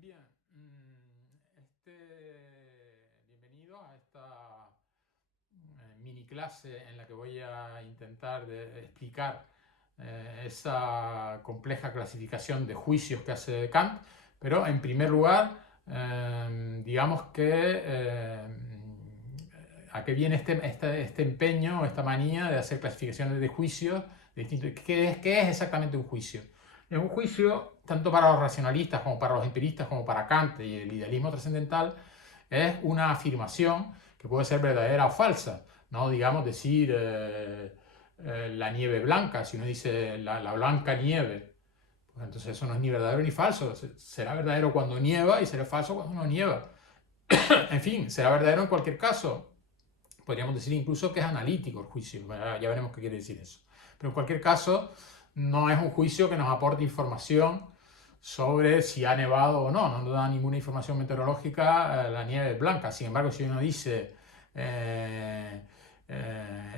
Bien, bienvenido a esta mini clase en la que voy a intentar explicar esa compleja clasificación de juicios que hace Kant, pero en primer lugar, digamos que a qué viene este empeño, esta manía de hacer clasificaciones de juicios de distintos. ¿Qué es exactamente un juicio? Es un juicio, tanto para los racionalistas como para los empiristas, como para Kant y el idealismo trascendental, es una afirmación que puede ser verdadera o falsa. No digamos decir la nieve blanca, si uno dice la blanca nieve, pues entonces eso no es ni verdadero ni falso. Será verdadero cuando nieva y será falso cuando no nieva. En fin, será verdadero en cualquier caso. Podríamos decir incluso que es analítico el juicio, ya veremos qué quiere decir eso. Pero en cualquier caso, no es un juicio que nos aporte información sobre si ha nevado o no. No nos da ninguna información meteorológica la nieve blanca. Sin embargo, si uno dice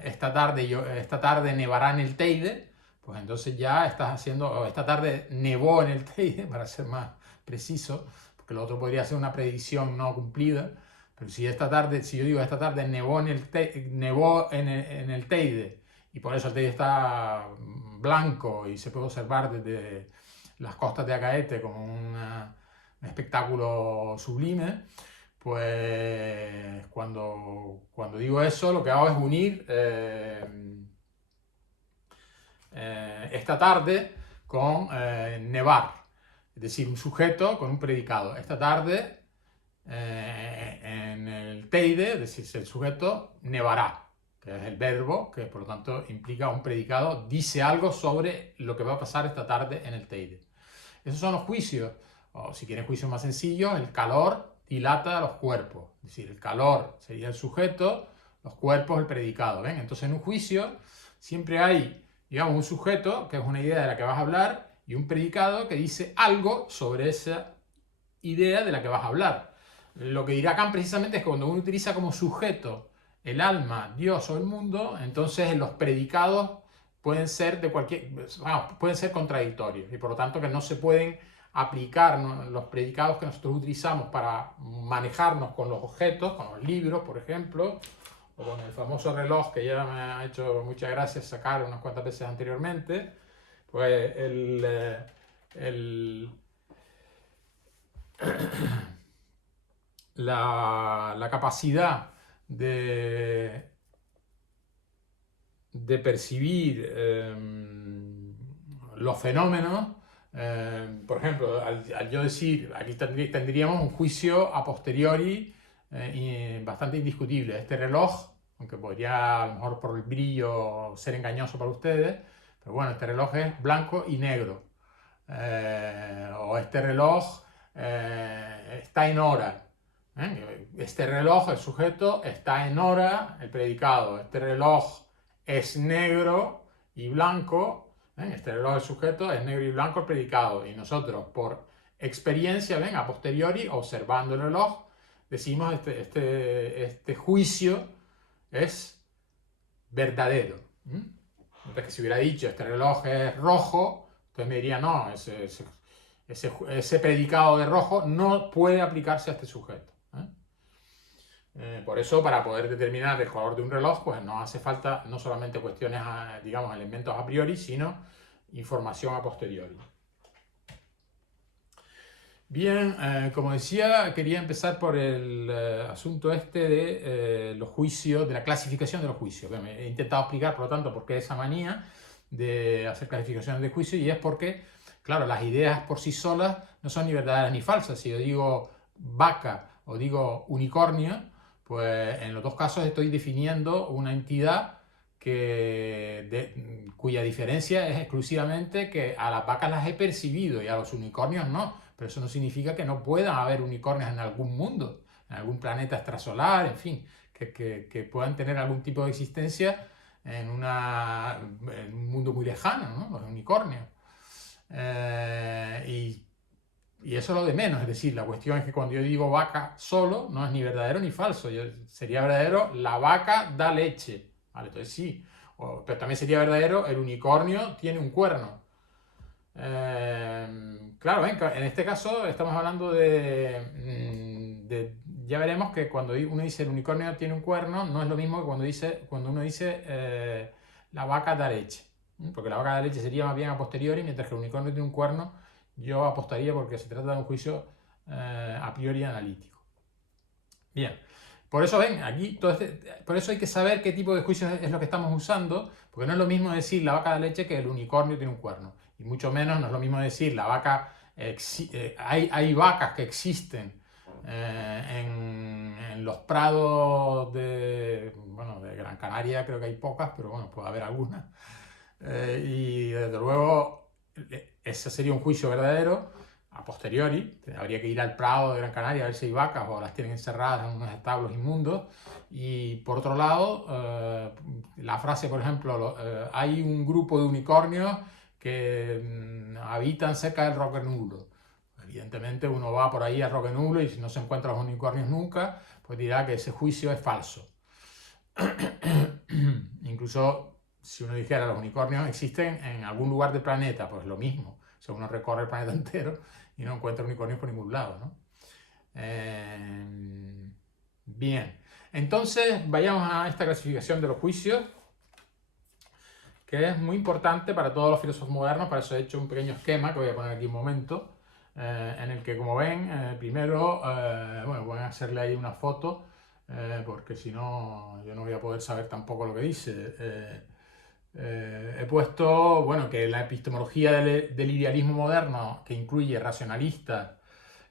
esta tarde nevará en el Teide, pues entonces ya estás haciendo, o esta tarde nevó en el Teide, para ser más preciso, porque lo otro podría ser una predicción no cumplida. Pero si yo digo esta tarde nevó en el Teide, y por eso el Teide está blanco y se puede observar desde las costas de Agaete como un espectáculo sublime, pues cuando digo eso lo que hago es unir esta tarde con nevar, es decir, un sujeto con un predicado. Esta tarde en el Teide, es decir, el sujeto nevará, que es el verbo, que por lo tanto implica un predicado, dice algo sobre lo que va a pasar esta tarde en el Teide. Esos son los juicios, o si quieren juicios más sencillos, el calor dilata los cuerpos, es decir, el calor sería el sujeto, los cuerpos el predicado, ¿ven? Entonces en un juicio siempre hay, digamos, un sujeto, que es una idea de la que vas a hablar, y un predicado que dice algo sobre esa idea de la que vas a hablar. Lo que dirá Kant precisamente es que cuando uno utiliza como sujeto el alma, Dios o el mundo, entonces los predicados pueden ser pueden ser contradictorios y por lo tanto que no se pueden aplicar, ¿no?, los predicados que nosotros utilizamos para manejarnos con los objetos, con los libros, por ejemplo, o con el famoso reloj que ya me ha hecho muchas gracias sacar unas cuantas veces anteriormente. Pues la capacidad de percibir los fenómenos, por ejemplo, al yo decir, aquí tendríamos un juicio a posteriori bastante indiscutible. Este reloj, aunque podría a lo mejor por el brillo ser engañoso para ustedes, pero bueno, este reloj es blanco y negro. O este reloj está en hora. Este reloj, el sujeto, está en hora, el predicado. Este reloj es negro y blanco. Este reloj, el sujeto, es negro y blanco, el predicado. Y nosotros, por experiencia, a posteriori, observando el reloj, decimos este juicio es verdadero. Entonces, que si hubiera dicho este reloj es rojo, entonces me diría no, ese predicado de rojo no puede aplicarse a este sujeto. Por eso, para poder determinar el color de un reloj, pues no hace falta no solamente cuestiones, digamos, elementos a priori, sino información a posteriori. Bien, como decía, quería empezar por el asunto de los juicios, de la clasificación de los juicios. He intentado explicar, por lo tanto, por qué esa manía de hacer clasificaciones de juicios, y es porque, claro, las ideas por sí solas no son ni verdaderas ni falsas. Si yo digo vaca o digo unicornio, pues en los dos casos estoy definiendo una entidad cuya diferencia es exclusivamente que a las vacas las he percibido y a los unicornios no. Pero eso no significa que no puedan haber unicornios en algún mundo, en algún planeta extrasolar, en fin, que puedan tener algún tipo de existencia en un mundo muy lejano, ¿no?, los unicornios. Y eso es lo de menos, es decir, la cuestión es que cuando yo digo vaca solo, no es ni verdadero ni falso. Sería verdadero, la vaca da leche, ¿vale? Entonces sí, pero también sería verdadero, el unicornio tiene un cuerno. Claro, en este caso estamos hablando ya veremos que cuando uno dice el unicornio tiene un cuerno, no es lo mismo que cuando uno dice la vaca da leche. Porque la vaca da leche sería más bien a posteriori, mientras que el unicornio tiene un cuerno, yo apostaría porque se trata de un juicio a priori analítico. Bien, por eso ven, aquí, por eso hay que saber qué tipo de juicio es lo que estamos usando, porque no es lo mismo decir la vaca da leche que el unicornio tiene un cuerno. Y mucho menos no es lo mismo decir la vaca, hay vacas que existen en los prados bueno, de Gran Canaria, creo que hay pocas, pero bueno, puede haber algunas. Y desde luego, ese sería un juicio verdadero a posteriori. Habría que ir al Prado de Gran Canaria a ver si hay vacas o las tienen encerradas en unos establos inmundos. Y por otro lado, la frase, por ejemplo, hay un grupo de unicornios que habitan cerca del Roque Nulo. Evidentemente uno va por ahí al Roque Nulo y si no se encuentra los unicornios nunca, pues dirá que ese juicio es falso. Incluso si uno dijera los unicornios existen en algún lugar del planeta, pues lo mismo. O sea, uno recorre el planeta entero y no encuentra unicornios por ningún lado, ¿no? Bien, entonces vayamos a esta clasificación de los juicios, que es muy importante para todos los filósofos modernos. Para eso he hecho un pequeño esquema que voy a poner aquí un momento, en el que, como ven, primero, bueno, voy a hacerle ahí una foto, porque si no, yo no voy a poder saber tampoco lo que dice. He puesto, bueno, que la epistemología del idealismo moderno, que incluye racionalistas,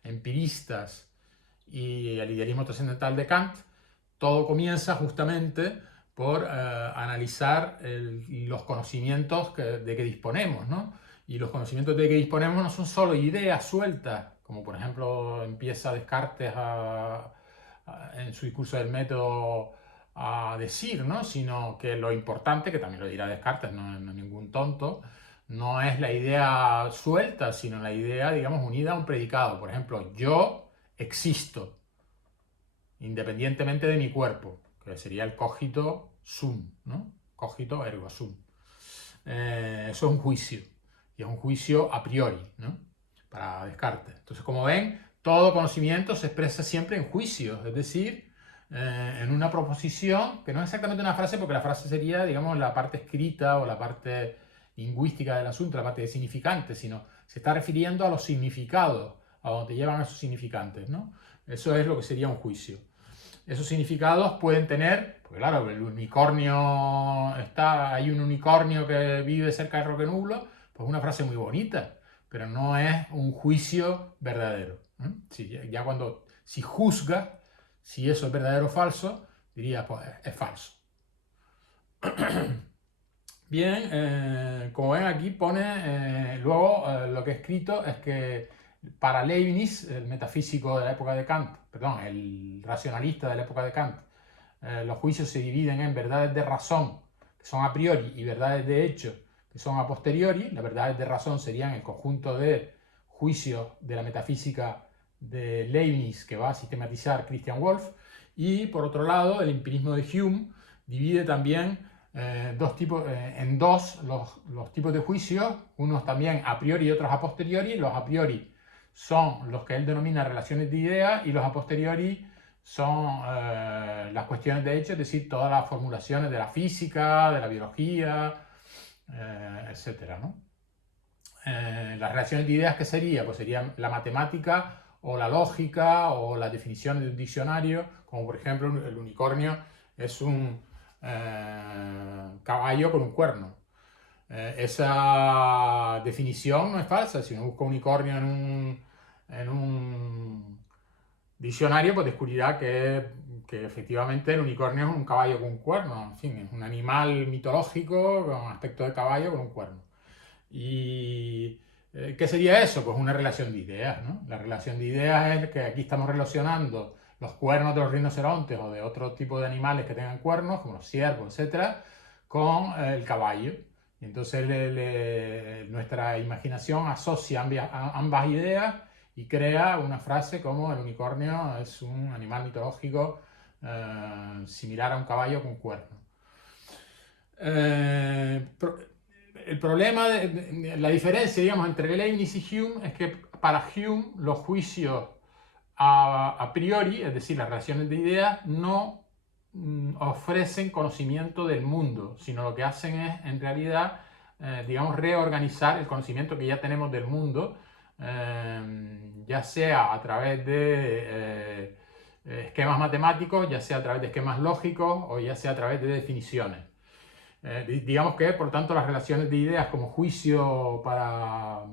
empiristas y el idealismo trascendental de Kant, todo comienza justamente por analizar los conocimientos de que disponemos, ¿no? Y los conocimientos de que disponemos no son solo ideas sueltas, como por ejemplo empieza Descartes en su discurso del método a decir, ¿no? Sino que lo importante, que también lo dirá Descartes, no es ningún tonto, no es la idea suelta, sino la idea, digamos, unida a un predicado. Por ejemplo, yo existo, independientemente de mi cuerpo, que sería el cogito sum, ¿no? Cogito ergo sum. Eso es un juicio, y es un juicio a priori, ¿no? Para Descartes. Entonces, como ven, todo conocimiento se expresa siempre en juicios, es decir, en una proposición, que no es exactamente una frase, porque la frase sería, digamos, la parte escrita o la parte lingüística del asunto, la parte de significante, sino se está refiriendo a los significados, a donde llevan esos significantes, ¿no? Eso es lo que sería un juicio. Esos significados pueden tener, porque claro, el unicornio hay un unicornio que vive cerca del Roque Nublo, pues una frase muy bonita, pero no es un juicio verdadero. Ya si juzga si eso es verdadero o falso, diría, pues es falso. Bien, como ven aquí pone, luego lo que he escrito es que para Leibniz, el metafísico de la época de Kant, perdón, el racionalista de la época de Kant, los juicios se dividen en verdades de razón, que son a priori, y verdades de hecho, que son a posteriori. Las verdades de razón serían el conjunto de juicios de la metafísica de Leibniz que va a sistematizar Christian Wolff. Y por otro lado, el empirismo de Hume divide también en dos los tipos de juicios, unos también a priori y otros a posteriori. Los a priori son los que él denomina relaciones de ideas y los a posteriori son las cuestiones de hecho, es decir, todas las formulaciones de la física, de la biología, etc., ¿no? Las relaciones de ideas, ¿qué sería? Pues serían la matemática o la lógica o las definiciones de un diccionario, como por ejemplo el unicornio es un caballo con un cuerno. Esa definición no es falsa. Si uno busca unicornio en un diccionario, pues descubrirá que efectivamente el unicornio es un caballo con un cuerno. En fin, es un animal mitológico con aspecto de caballo con un cuerno. ¿Y qué sería eso? Pues una relación de ideas, ¿no? La relación de ideas es que aquí estamos relacionando los cuernos de los rinocerontes o de otro tipo de animales que tengan cuernos, como los ciervos, etcétera, con el caballo. Y entonces nuestra imaginación asocia ambas ideas y crea una frase como el unicornio es un animal mitológico similar a un caballo con cuernos. el problema, la diferencia, digamos, entre Leibniz y Hume es que para Hume los juicios a priori, es decir, las relaciones de ideas, no ofrecen conocimiento del mundo, sino lo que hacen es, en realidad, digamos, reorganizar el conocimiento que ya tenemos del mundo, ya sea a través de esquemas matemáticos, ya sea a través de esquemas lógicos o ya sea a través de definiciones. Digamos que, por tanto, las relaciones de ideas como juicio para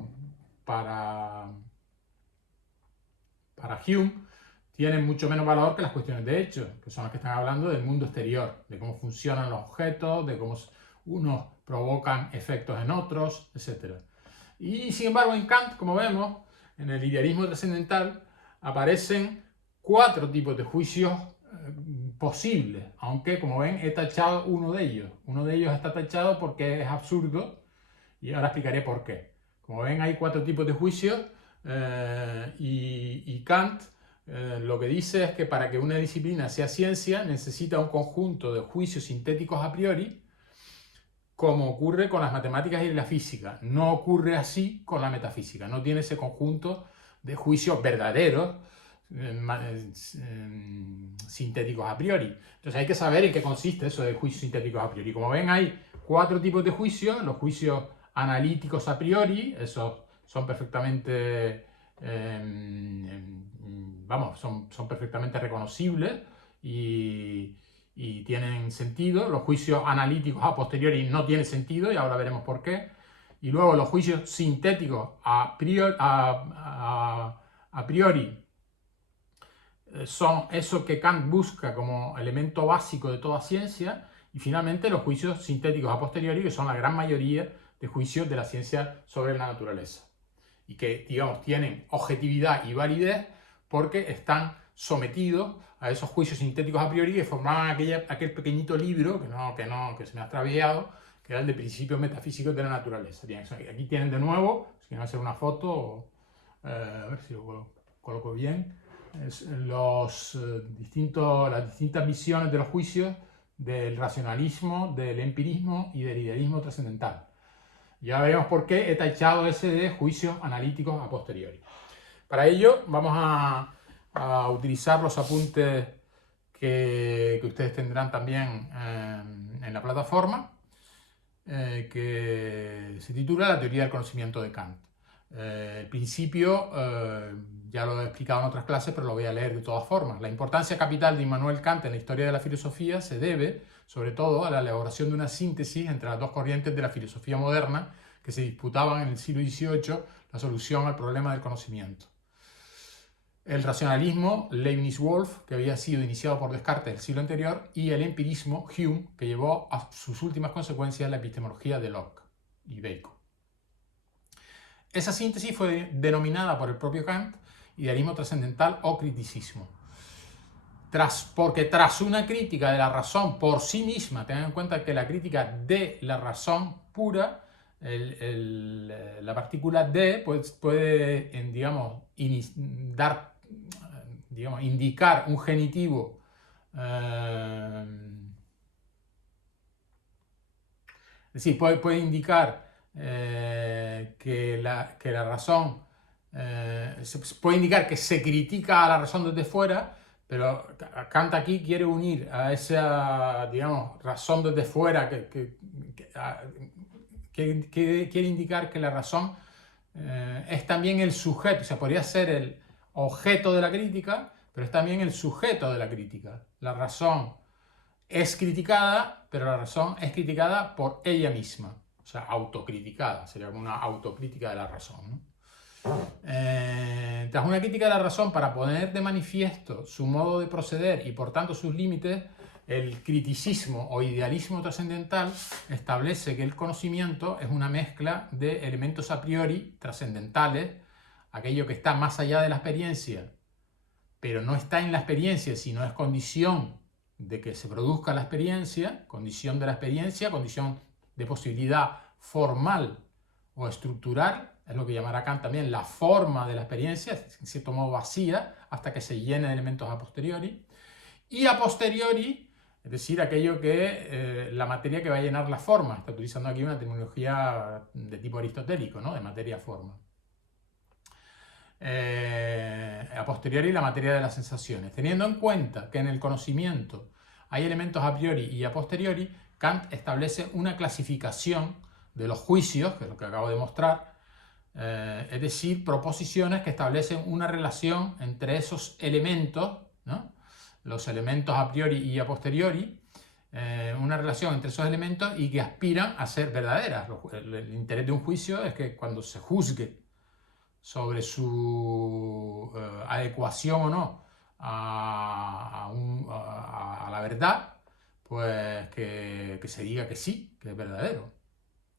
Hume tienen mucho menos valor que las cuestiones de hecho, que son las que están hablando del mundo exterior, de cómo funcionan los objetos, de cómo unos provocan efectos en otros, etc. Y sin embargo, en Kant, como vemos, en el idealismo trascendental, aparecen 4 tipos de juicios posibles, aunque, como ven, he tachado uno de ellos. Uno de ellos está tachado porque es absurdo, y ahora explicaré por qué. Como ven, hay 4 tipos de juicios, y Kant lo que dice es que para que una disciplina sea ciencia necesita un conjunto de juicios sintéticos a priori, como ocurre con las matemáticas y la física. No ocurre así con la metafísica, no tiene ese conjunto de juicios verdaderos, sintéticos a priori. Entonces hay que saber en qué consiste eso de juicios sintéticos a priori. Como ven, hay 4 tipos de juicios: los juicios analíticos a priori, esos son perfectamente, son perfectamente reconocibles y tienen sentido. Los juicios analíticos a posteriori no tienen sentido, y ahora veremos por qué. Y luego los juicios sintéticos a priori son eso que Kant busca como elemento básico de toda ciencia. Y finalmente los juicios sintéticos a posteriori, que son la gran mayoría de juicios de la ciencia sobre la naturaleza, y que, digamos, tienen objetividad y validez porque están sometidos a esos juicios sintéticos a priori que formaban aquel pequeñito libro que se me ha extraviado, que era el de Principios Metafísicos de la Naturaleza. Bien, aquí tienen de nuevo, si quieren hacer una foto, a ver si lo coloco bien, las distintas visiones de los juicios del racionalismo, del empirismo y del idealismo trascendental. Ya veremos por qué he tachado ese de juicios analíticos a posteriori. Para ello vamos a utilizar los apuntes que ustedes tendrán también en la plataforma, que se titula La teoría del conocimiento de Kant. El principio ya lo he explicado en otras clases, pero lo voy a leer de todas formas. La importancia capital de Immanuel Kant en la historia de la filosofía se debe, sobre todo, a la elaboración de una síntesis entre las dos corrientes de la filosofía moderna que se disputaban en el siglo XVIII la solución al problema del conocimiento. El racionalismo, Leibniz-Wolff, que había sido iniciado por Descartes el siglo anterior, y el empirismo, Hume, que llevó a sus últimas consecuencias la epistemología de Locke y Bacon. Esa síntesis fue denominada por el propio Kant idealismo trascendental o criticismo. Porque tras una crítica de la razón por sí misma, tengan en cuenta que la crítica de la razón pura, la partícula de puede indicar un genitivo es decir, puede indicar que la razón puede indicar que se critica a la razón desde fuera, pero Kant aquí quiere unir a esa, digamos, razón desde fuera que quiere indicar que la razón es también el sujeto, o sea, podría ser el objeto de la crítica, pero es también el sujeto de la crítica. La razón es criticada, pero la razón es criticada por ella misma, o sea, autocriticada, sería como una autocrítica de la razón, ¿no? Tras una crítica de la razón, para poner de manifiesto su modo de proceder y por tanto sus límites, el criticismo o idealismo trascendental establece que el conocimiento es una mezcla de elementos a priori trascendentales, aquello que está más allá de la experiencia, pero no está en la experiencia, sino es condición de que se produzca la experiencia, condición de la experiencia, condición de posibilidad formal o estructural, es lo que llamará Kant también la forma de la experiencia, en cierto modo vacía, hasta que se llene de elementos a posteriori. Y a posteriori, Es decir, aquello que la materia que va a llenar la forma. Está utilizando aquí una terminología de tipo aristotélico, ¿no? De materia-forma. A posteriori, la materia de las sensaciones. Teniendo en cuenta que en el conocimiento hay elementos a priori y a posteriori, Kant establece una clasificación de los juicios, que es lo que acabo de mostrar, es decir, proposiciones que establecen una relación entre esos elementos, ¿no? Los elementos a priori y a posteriori, una relación entre esos elementos y que aspiran a ser verdaderas. El interés de un juicio es que cuando se juzgue sobre su adecuación o no a la verdad, pues que se diga que sí, que es verdadero,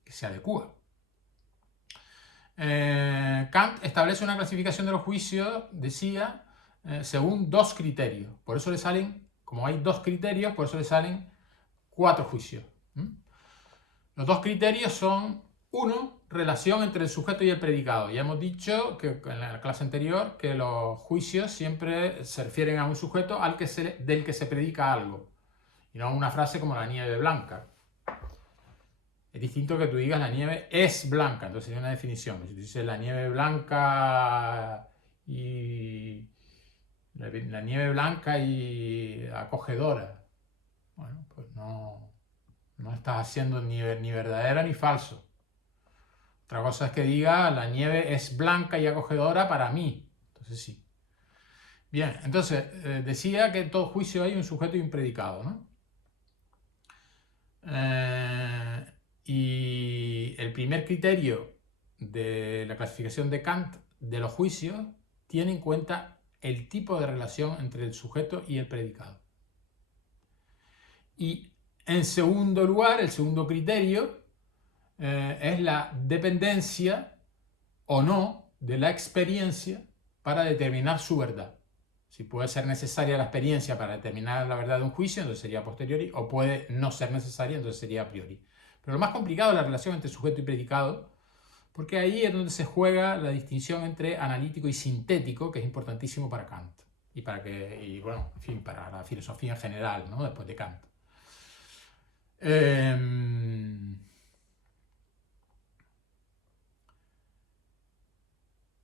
que se adecua. Kant establece una clasificación de los juicios, decía, según dos criterios. Por eso le salen, como hay dos criterios, por eso le salen 4 juicios. Los dos criterios son, uno, relación entre el sujeto y el predicado. Ya hemos dicho que en la clase anterior que los juicios siempre se refieren a un sujeto del que se predica algo, y no a una frase como la nieve blanca. Es distinto que tú digas la nieve es blanca, entonces sería una definición. Si tú dices la nieve blanca y la nieve blanca y acogedora, bueno, pues no estás haciendo ni verdadero ni falso. Otra cosa es que diga la nieve es blanca y acogedora para mí. Entonces sí. Bien, entonces decía que en todo juicio hay un sujeto y un predicado, ¿no? Y el primer criterio de la clasificación de Kant de los juicios tiene en cuenta el tipo de relación entre el sujeto y el predicado. Y en segundo lugar, el segundo criterio es la dependencia o no de la experiencia para determinar su verdad. Si puede ser necesaria la experiencia para determinar la verdad de un juicio, entonces sería a posteriori, o puede no ser necesaria, entonces sería a priori. Pero lo más complicado es la relación entre sujeto y predicado, porque ahí es donde se juega la distinción entre analítico y sintético, que es importantísimo para Kant. Y bueno, en fin, para la filosofía en general, ¿no? Después de Kant.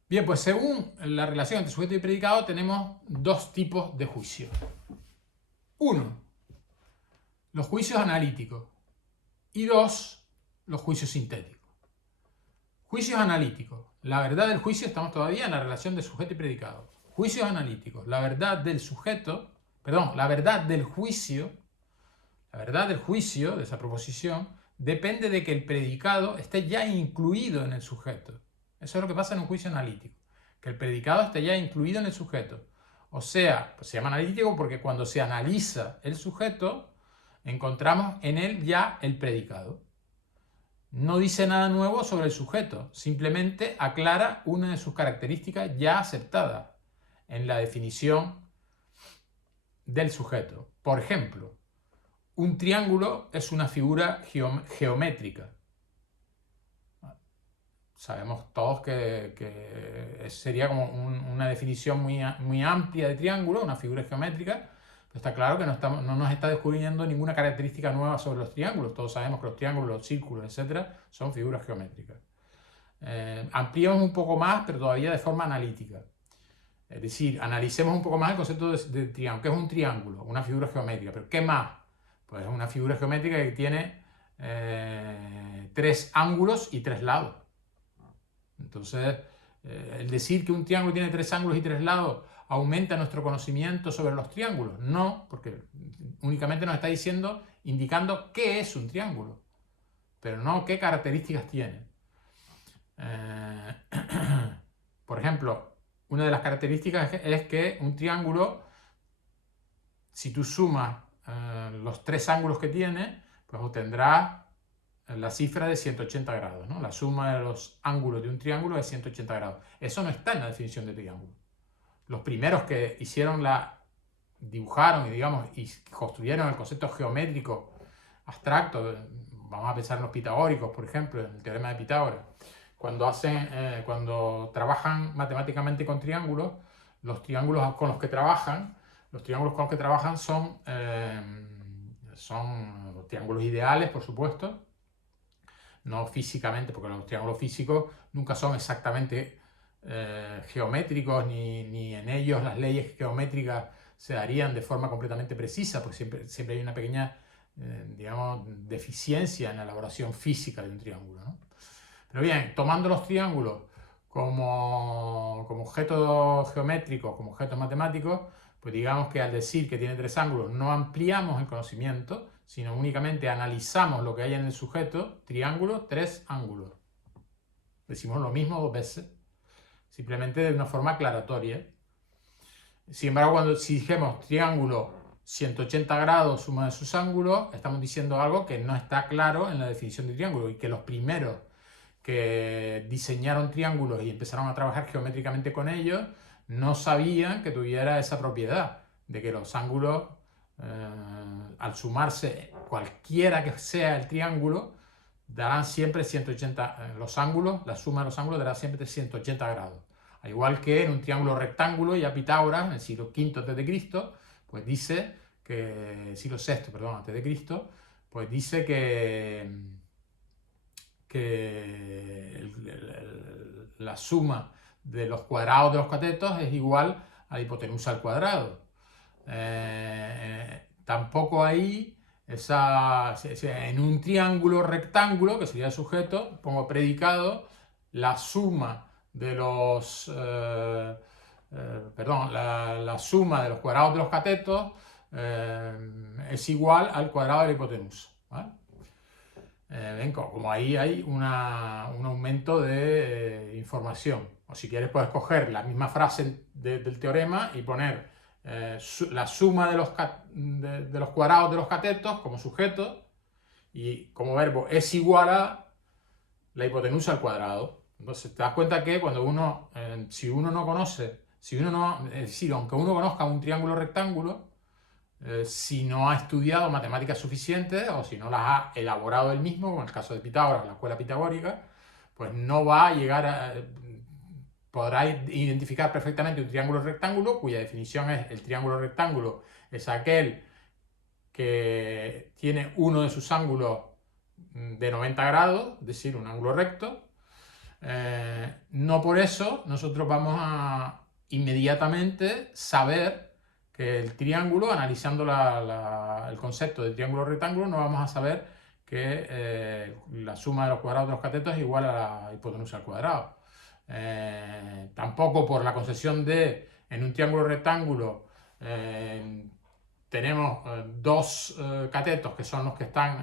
Bien, pues según la relación entre sujeto y predicado tenemos dos tipos de juicios. Uno, los juicios analíticos. Y dos, los juicios sintéticos. Juicios analíticos. La verdad del juicio, estamos todavía en la relación de sujeto y predicado. Juicios analíticos. La verdad del sujeto, la verdad del juicio, de esa proposición, depende de que el predicado esté ya incluido en el sujeto. Eso es lo que pasa en un juicio analítico, que el predicado esté ya incluido en el sujeto. O sea, pues se llama analítico porque cuando se analiza el sujeto, encontramos en él ya el predicado. No dice nada nuevo sobre el sujeto, simplemente aclara una de sus características ya aceptadas en la definición del sujeto. Por ejemplo, un triángulo es una figura geométrica. Sabemos todos que sería como una definición muy amplia de triángulo, una figura geométrica. Pero está claro que no nos está descubriendo ninguna característica nueva sobre los triángulos. Todos sabemos que los triángulos, los círculos, etc., son figuras geométricas. Ampliamos un poco más, pero todavía de forma analítica. Es decir, analicemos un poco más el concepto de triángulo. ¿Qué es un triángulo? Una figura geométrica. ¿Pero qué más? Pues es una figura geométrica que tiene 3 ángulos y 3 lados. Entonces, el decir que un triángulo tiene 3 ángulos y 3 lados aumenta nuestro conocimiento sobre los triángulos. No, porque únicamente nos está indicando qué es un triángulo, pero no qué características tiene. Por ejemplo, una de las características es que un triángulo, si tú sumas los 3 ángulos que tiene, pues obtendrás la cifra de 180 grados, ¿no? La suma de los ángulos de un triángulo es 180 grados. Eso no está en la definición de triángulo. Los primeros que dibujaron y construyeron el concepto geométrico abstracto, vamos a pensar en los pitagóricos, por ejemplo, en el teorema de Pitágoras, cuando trabajan matemáticamente con triángulos, los triángulos con los que trabajan son son los triángulos ideales, por supuesto, no físicamente, porque los triángulos físicos nunca son exactamente geométricos, ni en ellos las leyes geométricas se darían de forma completamente precisa, porque siempre hay una pequeña, digamos, deficiencia en la elaboración física de un triángulo, ¿no? Pero bien, tomando los triángulos como objetos geométricos, como objetos matemáticos, pues digamos que al decir que tiene tres ángulos no ampliamos el conocimiento, sino únicamente analizamos lo que hay en el sujeto, triángulo, tres ángulos. Decimos lo mismo dos veces, simplemente de una forma aclaratoria. Sin embargo, si dijimos triángulo 180 grados suma de sus ángulos, estamos diciendo algo que no está claro en la definición de triángulo, y que los primeros que diseñaron triángulos y empezaron a trabajar geométricamente con ellos no sabían que tuviera esa propiedad de que los ángulos, al sumarse cualquiera que sea el triángulo, darán siempre 180, los ángulos, la suma de los ángulos dará siempre 180 grados. Al igual que en un triángulo rectángulo, ya Pitágoras, en el siglo V a.C., pues dice que, siglo VI, perdón, antes de Cristo, pues dice que la suma de los cuadrados de los catetos es igual a la hipotenusa al cuadrado. Tampoco ahí, en un triángulo rectángulo, que sería el sujeto, pongo predicado, la suma de los la suma de los cuadrados de los catetos es igual al cuadrado de la hipotenusa, ¿vale? Ven, como ahí hay un aumento de información. O si quieres puedes coger la misma frase del teorema y poner la suma de los cuadrados de los catetos como sujeto, y como verbo es igual a la hipotenusa al cuadrado. Entonces te das cuenta que cuando uno, si uno no conoce, es decir, aunque uno conozca un triángulo rectángulo, si no ha estudiado matemáticas suficientes o si no las ha elaborado él mismo, como en el caso de Pitágoras, la escuela pitagórica, pues no va a llegar a... podrá identificar perfectamente un triángulo rectángulo, cuya definición es: el triángulo rectángulo es aquel que tiene uno de sus ángulos de 90 grados, es decir, un ángulo recto. No por eso nosotros vamos a inmediatamente saber que el triángulo, analizando el concepto de triángulo rectángulo, no vamos a saber que la suma de los cuadrados de los catetos es igual a la hipotenusa al cuadrado. Tampoco por la concesión de, en un triángulo rectángulo tenemos dos catetos que son los que están,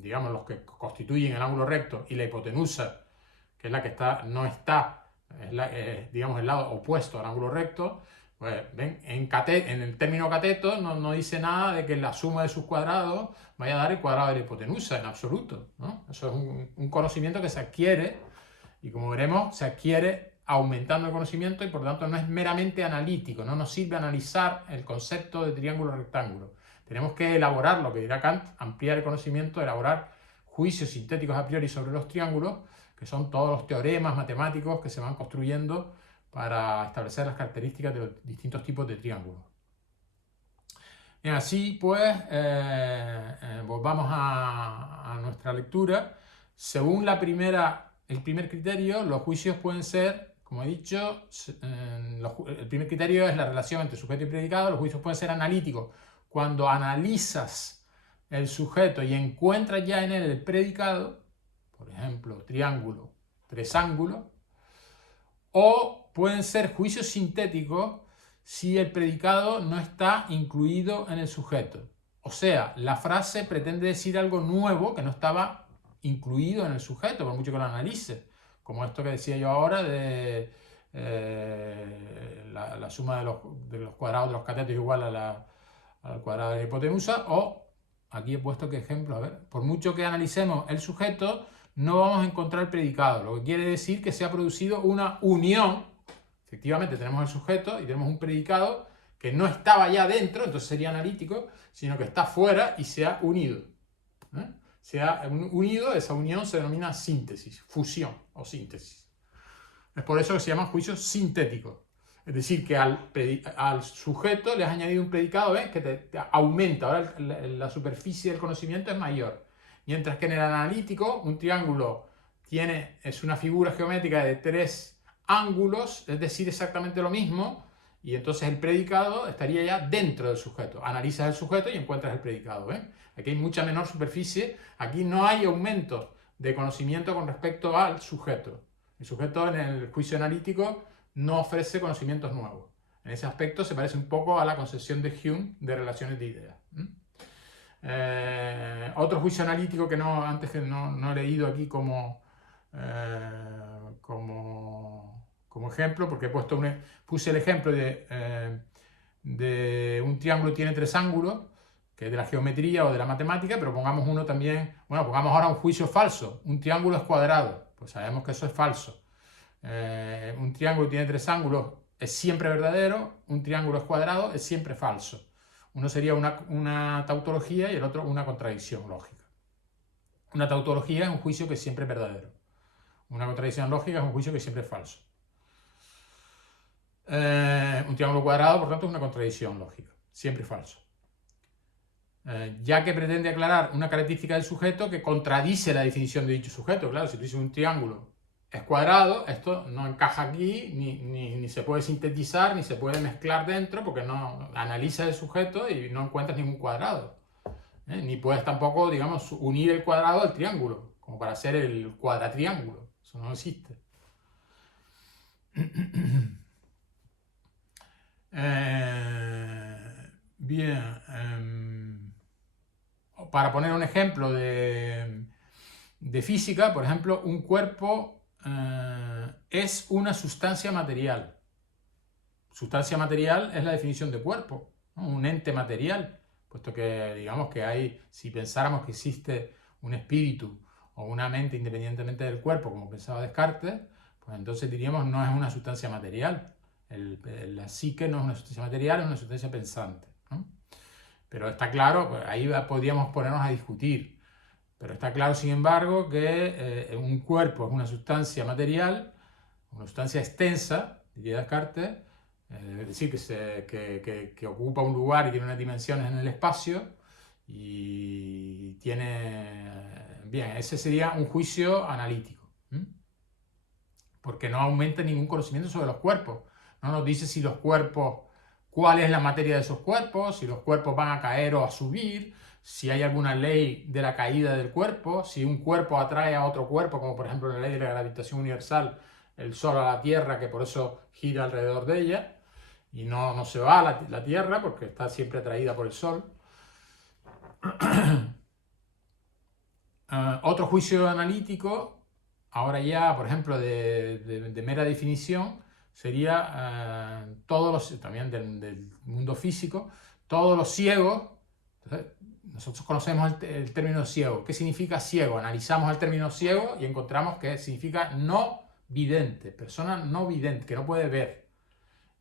digamos, los que constituyen el ángulo recto, y la hipotenusa, que es la que no está, es digamos el lado opuesto al ángulo recto. Pues ven, en el término cateto no dice nada de que la suma de sus cuadrados vaya a dar el cuadrado de la hipotenusa en absoluto, ¿no? Eso es un conocimiento que se adquiere, y como veremos, se adquiere aumentando el conocimiento, y por lo tanto no es meramente analítico, no nos sirve analizar el concepto de triángulo rectángulo. Tenemos que elaborar, lo que dirá Kant, ampliar el conocimiento, elaborar juicios sintéticos a priori sobre los triángulos, que son todos los teoremas matemáticos que se van construyendo para establecer las características de los distintos tipos de triángulos. Bien, así pues, volvamos a nuestra lectura. Según el primer criterio, los juicios pueden ser, como he dicho, el primer criterio es la relación entre sujeto y predicado. Los juicios pueden ser analíticos cuando analizas el sujeto y encuentras ya en él el predicado, por ejemplo, triángulo, tres ángulos. O pueden ser juicios sintéticos si el predicado no está incluido en el sujeto. O sea, la frase pretende decir algo nuevo que no estaba incluido en el sujeto, por mucho que lo analice. Como esto que decía yo ahora de la suma de los cuadrados de los catetos igual al cuadrado de la hipotenusa. O, aquí he puesto que ejemplo, a ver, por mucho que analicemos el sujeto, no vamos a encontrar el predicado, lo que quiere decir que se ha producido una unión. Efectivamente tenemos el sujeto y tenemos un predicado que no estaba ya dentro, entonces sería analítico, sino que está fuera y se ha unido. Se ha unido, esa unión se denomina síntesis, fusión o síntesis. Es por eso que se llaman juicios sintéticos. Es decir, que al sujeto le has añadido un predicado, ¿ves? Que te aumenta, ahora la superficie del conocimiento es mayor. Mientras que en el analítico, un triángulo es una figura geométrica de 3 ángulos, es decir, exactamente lo mismo, y entonces el predicado estaría ya dentro del sujeto. Analizas el sujeto y encuentras el predicado, ¿ves? Aquí hay mucha menor superficie, aquí no hay aumento de conocimiento con respecto al sujeto. El sujeto en el juicio analítico no ofrece conocimientos nuevos. En ese aspecto se parece un poco a la concepción de Hume de relaciones de ideas. Otro juicio analítico que antes que no he leído aquí como ejemplo, porque puse el ejemplo de un triángulo que tiene 3 ángulos, que es de la geometría o de la matemática, pero pongamos uno también, bueno, pongamos ahora un juicio falso. Un triángulo es cuadrado, pues sabemos que eso es falso. Un triángulo que tiene 3 ángulos es siempre verdadero, un triángulo es cuadrado es siempre falso. Uno sería una tautología y el otro una contradicción lógica. Una tautología es un juicio que siempre es verdadero. Una contradicción lógica es un juicio que siempre es falso. Un triángulo cuadrado, por tanto, es una contradicción lógica, siempre falso. Ya que pretende aclarar una característica del sujeto que contradice la definición de dicho sujeto. Claro, si tú dices un triángulo es cuadrado, esto no encaja aquí, ni se puede sintetizar, ni se puede mezclar dentro, porque no analiza el sujeto y no encuentras ningún cuadrado. Ni puedes tampoco, digamos, unir el cuadrado al triángulo, como para hacer el cuadratriángulo. Eso no existe. Bien. Para poner un ejemplo de física, por ejemplo, un cuerpo es una sustancia material. Sustancia material es la definición de cuerpo, ¿no? Un ente material, puesto que digamos que si pensáramos que existe un espíritu o una mente independientemente del cuerpo, como pensaba Descartes, pues entonces diríamos no es una sustancia material. La psique no es una sustancia material, es una sustancia pensante, ¿no? Pero está claro, pues ahí podríamos ponernos a discutir. Pero está claro, sin embargo, que un cuerpo es una sustancia material, una sustancia extensa, diría Descartes, es decir, que ocupa un lugar y tiene unas dimensiones en el espacio y tiene... Bien, ese sería un juicio analítico, porque no aumenta ningún conocimiento sobre los cuerpos. No nos dice si los cuerpos, cuál es la materia de esos cuerpos, si los cuerpos van a caer o a subir, si hay alguna ley de la caída del cuerpo, si un cuerpo atrae a otro cuerpo, como por ejemplo la ley de la gravitación universal, el Sol a la Tierra, que por eso gira alrededor de ella, y no se va a la Tierra porque está siempre atraída por el Sol. Otro juicio analítico, ahora ya, por ejemplo, de mera definición, sería también del mundo físico, todos los ciegos. Entonces, nosotros conocemos el término ciego. ¿Qué significa ciego? Analizamos el término ciego y encontramos que significa no vidente, persona no vidente, que no puede ver.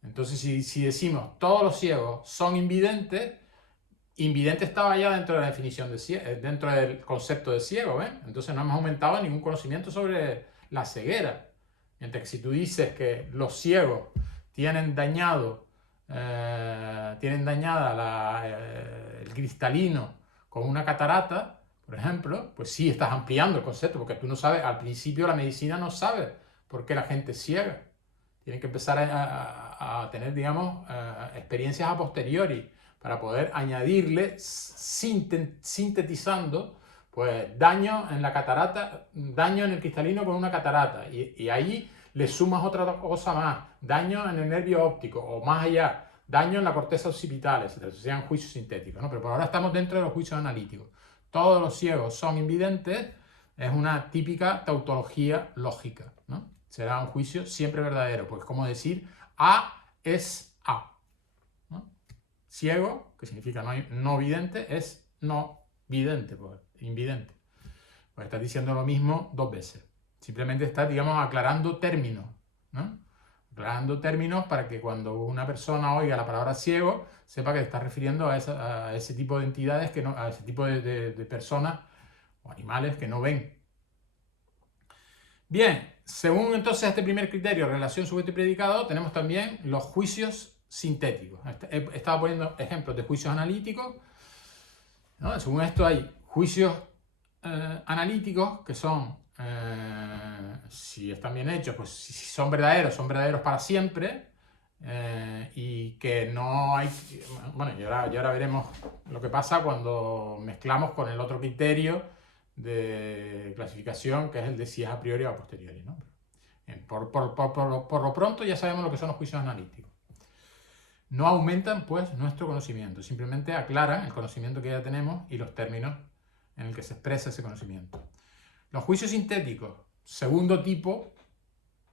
Entonces, si decimos todos los ciegos son invidentes, invidente estaba ya dentro de la definición de ciego, dentro del concepto de ciego, ¿ven? Entonces no hemos aumentado ningún conocimiento sobre la ceguera. Mientras que si tú dices que los ciegos tienen dañada el cristalino con una catarata, por ejemplo, pues sí estás ampliando el concepto, porque tú no sabes, al principio la medicina no sabe por qué la gente es ciega. Tienen que empezar a tener, digamos, experiencias a posteriori para poder añadirle, sintetizando, pues daño en la catarata, daño en el cristalino con una catarata, y ahí le sumas otra cosa más, daño en el nervio óptico, o más allá, daño en la corteza occipital, etc. Eso sean juicios sintéticos, ¿no? Pero por ahora estamos dentro de los juicios analíticos. Todos los ciegos son invidentes, es una típica tautología lógica, ¿no? Será un juicio siempre verdadero, pues como decir A es A. Ciego, que significa no vidente, es no vidente, pues, invidente. Pues estás diciendo lo mismo 2 veces. Simplemente estás, digamos, aclarando términos, ¿no? Aclarando términos para que cuando una persona oiga la palabra ciego, sepa que te estás refiriendo a ese tipo de entidades, a ese tipo de personas o animales que no ven. Bien, según entonces este primer criterio, relación sujeto y predicado, tenemos también los juicios sintéticos. He estado poniendo ejemplos de juicios analíticos, ¿no? Según esto hay juicios analíticos que son, si están bien hechos, pues si son verdaderos para siempre, y que no hay... Bueno, y ahora veremos lo que pasa cuando mezclamos con el otro criterio de clasificación, que es el de si es a priori o a posteriori, ¿no? Por lo pronto ya sabemos lo que son los juicios analíticos. No aumentan, pues, nuestro conocimiento, simplemente aclaran el conocimiento que ya tenemos y los términos en el que se expresa ese conocimiento. Los juicios sintéticos, segundo tipo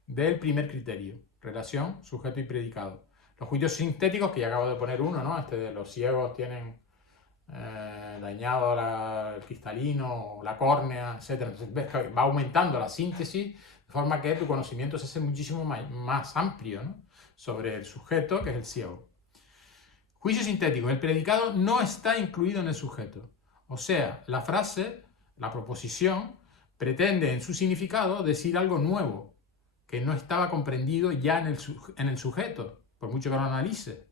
del primer criterio, relación, sujeto y predicado. Los juicios sintéticos, que ya acabo de poner uno, ¿no? Este de los ciegos tienen dañado el cristalino, la córnea, etc. Entonces ves que va aumentando la síntesis, de forma que tu conocimiento se hace muchísimo más amplio, ¿no? Sobre el sujeto, que es el ciego. Juicio sintético. El predicado no está incluido en el sujeto. O sea, la frase, la proposición, pretende en su significado decir algo nuevo, que no estaba comprendido ya en el sujeto, por mucho que lo analice.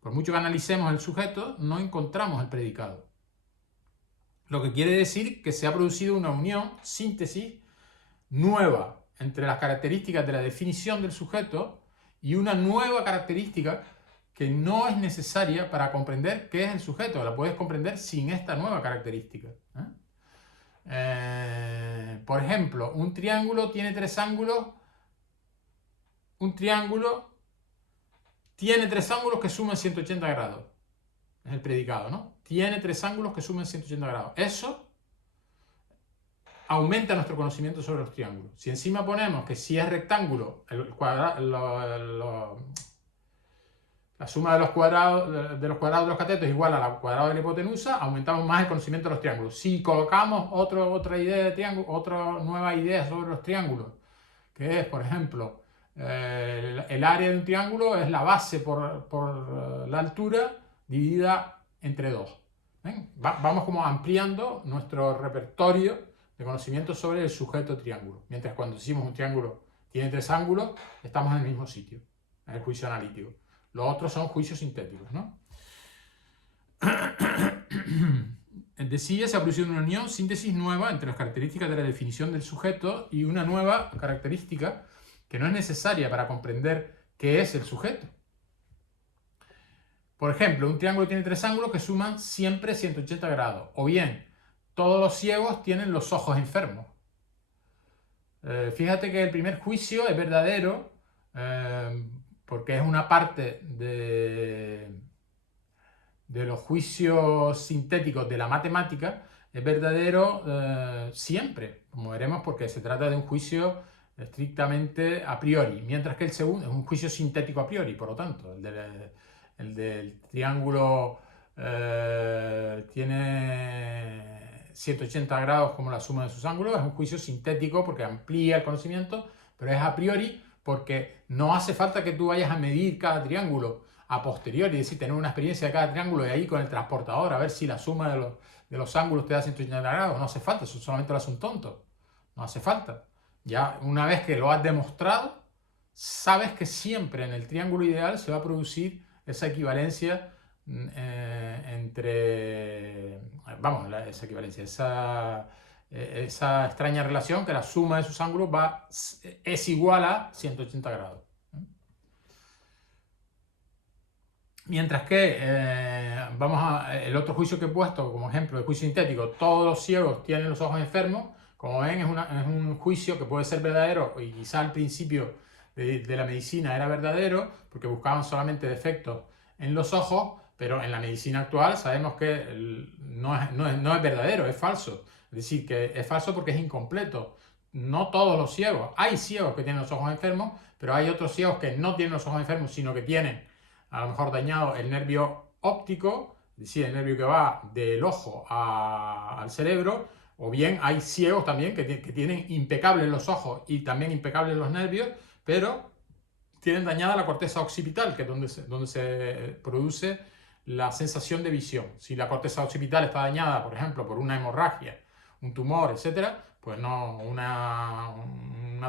Por mucho que analicemos el sujeto, no encontramos el predicado. Lo que quiere decir que se ha producido una unión, síntesis, nueva entre las características de la definición del sujeto y una nueva característica que no es necesaria para comprender qué es el sujeto. La puedes comprender sin esta nueva característica. Por ejemplo, un triángulo tiene tres ángulos. Un triángulo tiene tres ángulos que suman 180 grados. Es el predicado, ¿no? Tiene tres ángulos que suman 180 grados. Eso aumenta nuestro conocimiento sobre los triángulos. Si encima ponemos que si es rectángulo, la suma de los cuadrados de los catetos es igual al cuadrado de la hipotenusa, aumentamos más el conocimiento de los triángulos. Si colocamos otra idea de triángulo, otra nueva idea sobre los triángulos, que es, por ejemplo, el área de un triángulo es la base por la altura dividida entre 2. Vamos como ampliando nuestro repertorio de conocimiento sobre el sujeto triángulo. Mientras cuando decimos un triángulo tiene tres ángulos, estamos en el mismo sitio, en el juicio analítico. Los otros son juicios sintéticos, ¿no? De sí se ha producido una unión, síntesis nueva entre las características de la definición del sujeto y una nueva característica que no es necesaria para comprender qué es el sujeto. Por ejemplo, un triángulo tiene tres ángulos que suman siempre 180 grados. O bien, todos los ciegos tienen los ojos enfermos. Fíjate que el primer juicio es verdadero porque es una parte de los juicios sintéticos de la matemática. Es verdadero siempre, como veremos, porque se trata de un juicio estrictamente a priori, mientras que el segundo es un juicio sintético a priori, por lo tanto, el del triángulo tiene 180 grados como la suma de sus ángulos, es un juicio sintético porque amplía el conocimiento, pero es a priori porque no hace falta que tú vayas a medir cada triángulo a posteriori, es decir, tener una experiencia de cada triángulo y ahí con el transportador a ver si la suma de los ángulos te da 180 grados. No hace falta, eso solamente lo hace un tonto. No hace falta. Ya una vez que lo has demostrado, sabes que siempre en el triángulo ideal se va a producir esa equivalencia esa extraña relación que la suma de sus ángulos es igual a 180 grados. Mientras que el otro juicio que he puesto como ejemplo de juicio sintético, todos los ciegos tienen los ojos enfermos. Como ven, es un juicio que puede ser verdadero y quizá al principio de la medicina era verdadero porque buscaban solamente defectos en los ojos, pero en la medicina actual sabemos que no es verdadero, es falso. Es decir, que es falso porque es incompleto. No todos los ciegos. Hay ciegos que tienen los ojos enfermos, pero hay otros ciegos que no tienen los ojos enfermos, sino que tienen a lo mejor dañado el nervio óptico, es decir, el nervio que va del ojo al cerebro, o bien hay ciegos también que tienen impecables los ojos y también impecables los nervios, pero tienen dañada la corteza occipital, que es donde se produce la sensación de visión. Si la corteza occipital está dañada, por ejemplo, por una hemorragia, un tumor, etc., pues no, una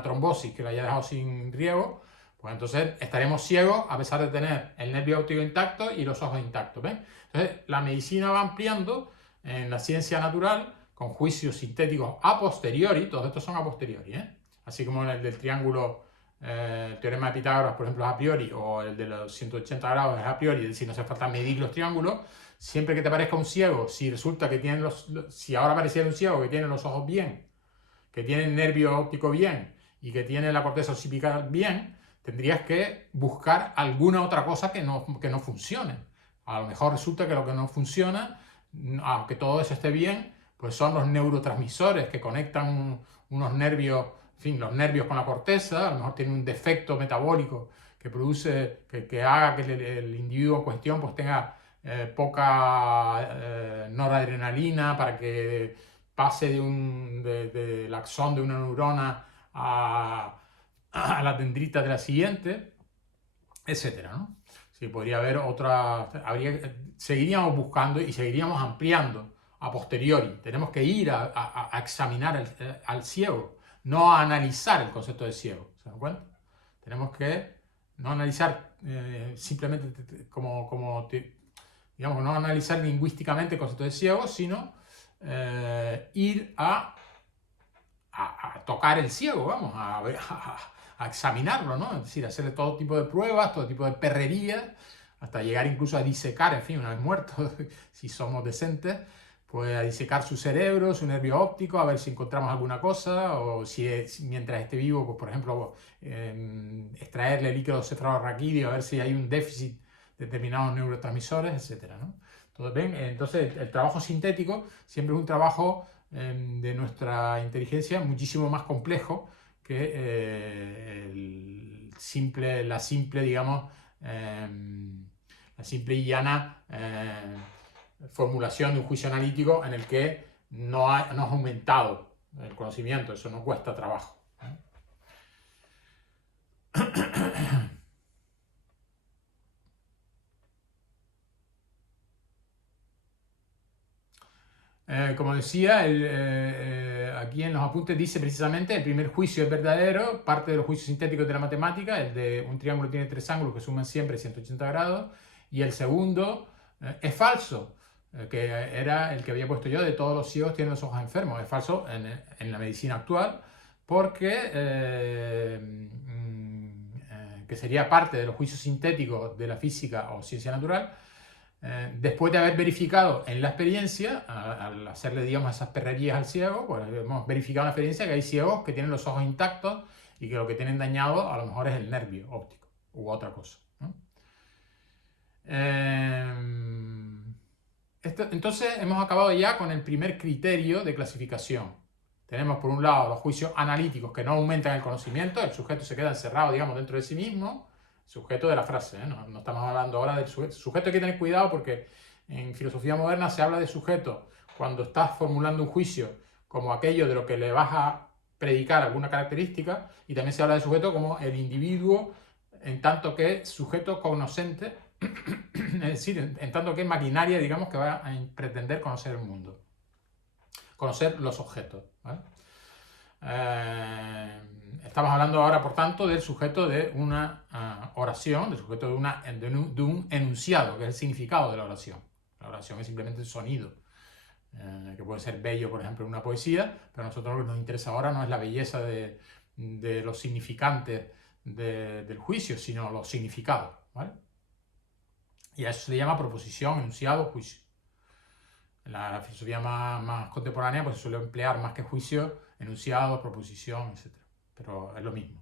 trombosis que la haya dejado sin riego, pues entonces estaremos ciegos a pesar de tener el nervio óptico intacto y los ojos intactos, ¿ven? Entonces la medicina va ampliando en la ciencia natural con juicios sintéticos a posteriori, todos estos son a posteriori, ¿eh? Así como el del triángulo, el teorema de Pitágoras, por ejemplo, es a priori, o el de los 180 grados es a priori, es decir, no hace falta medir los triángulos. Siempre que te parezca un ciego, si resulta que tiene si ahora pareciera un ciego que tiene los ojos bien, que tiene el nervio óptico bien y que tiene la corteza occipital bien, tendrías que buscar alguna otra cosa que no funcione. A lo mejor resulta que lo que no funciona, aunque todo eso esté bien, pues son los neurotransmisores que conectan unos nervios, en fin, los nervios con la corteza. A lo mejor tiene un defecto metabólico que produce, que haga que el individuo en cuestión pues tenga poca noradrenalina para que pase del axón de una neurona a la dendrita de la siguiente, etcétera, ¿no? Sí, podría haber otra, seguiríamos buscando y seguiríamos ampliando a posteriori. Tenemos que ir a examinar al ciego, no a analizar el concepto de ciego. ¿Se dan cuenta? Tenemos que no analizar simplemente digamos, no analizar lingüísticamente el concepto de ciego, sino ir a tocar el ciego, vamos, a examinarlo, ¿no? Es decir, hacerle todo tipo de pruebas, todo tipo de perrerías, hasta llegar incluso a disecar, en fin, una vez muerto, si somos decentes, pues a disecar su cerebro, su nervio óptico, a ver si encontramos alguna cosa, o si mientras esté vivo, pues por ejemplo, extraerle líquido cefalorraquídeo, a ver si hay un déficit de determinados neurotransmisores, etcétera, ¿no? Entonces, el trabajo sintético siempre es un trabajo de nuestra inteligencia muchísimo más complejo que la simple, digamos, la simple y llana formulación de un juicio analítico en el que no has aumentado el conocimiento. Eso no cuesta trabajo. Como decía, aquí en los apuntes dice precisamente el primer juicio es verdadero, parte de los juicios sintéticos de la matemática, el de un triángulo tiene tres ángulos que suman siempre 180 grados, y el segundo es falso, que era el que había puesto yo de todos los ciegos tienen los ojos enfermos. Es falso en la medicina actual porque que sería parte de los juicios sintéticos de la física o ciencia natural. Después de haber verificado en la experiencia, al hacerle, digamos, esas perrerías al ciego, pues hemos verificado en la experiencia que hay ciegos que tienen los ojos intactos y que lo que tienen dañado a lo mejor es el nervio óptico u otra cosa, ¿no? Entonces hemos acabado ya con el primer criterio de clasificación. Tenemos por un lado los juicios analíticos que no aumentan el conocimiento, el sujeto se queda encerrado, digamos, dentro de sí mismo. Sujeto de la frase, ¿eh? No estamos hablando ahora del sujeto. Sujeto hay que tener cuidado porque en filosofía moderna se habla de sujeto cuando estás formulando un juicio como aquello de lo que le vas a predicar alguna característica, y también se habla de sujeto como el individuo en tanto que sujeto cognoscente, es decir, en tanto que maquinaria, digamos, que va a pretender conocer el mundo, conocer los objetos, ¿vale? Estamos hablando ahora, por tanto, del sujeto de una oración, del sujeto de un enunciado, que es el significado de la oración. La oración es simplemente el sonido, que puede ser bello, por ejemplo, en una poesía, pero a nosotros lo que nos interesa ahora no es la belleza de los significantes del juicio, sino los significados, ¿vale? Y a eso se le llama proposición, enunciado, juicio. En la filosofía más contemporánea pues se suele emplear más que juicio, enunciado, proposición, etc. Pero es lo mismo.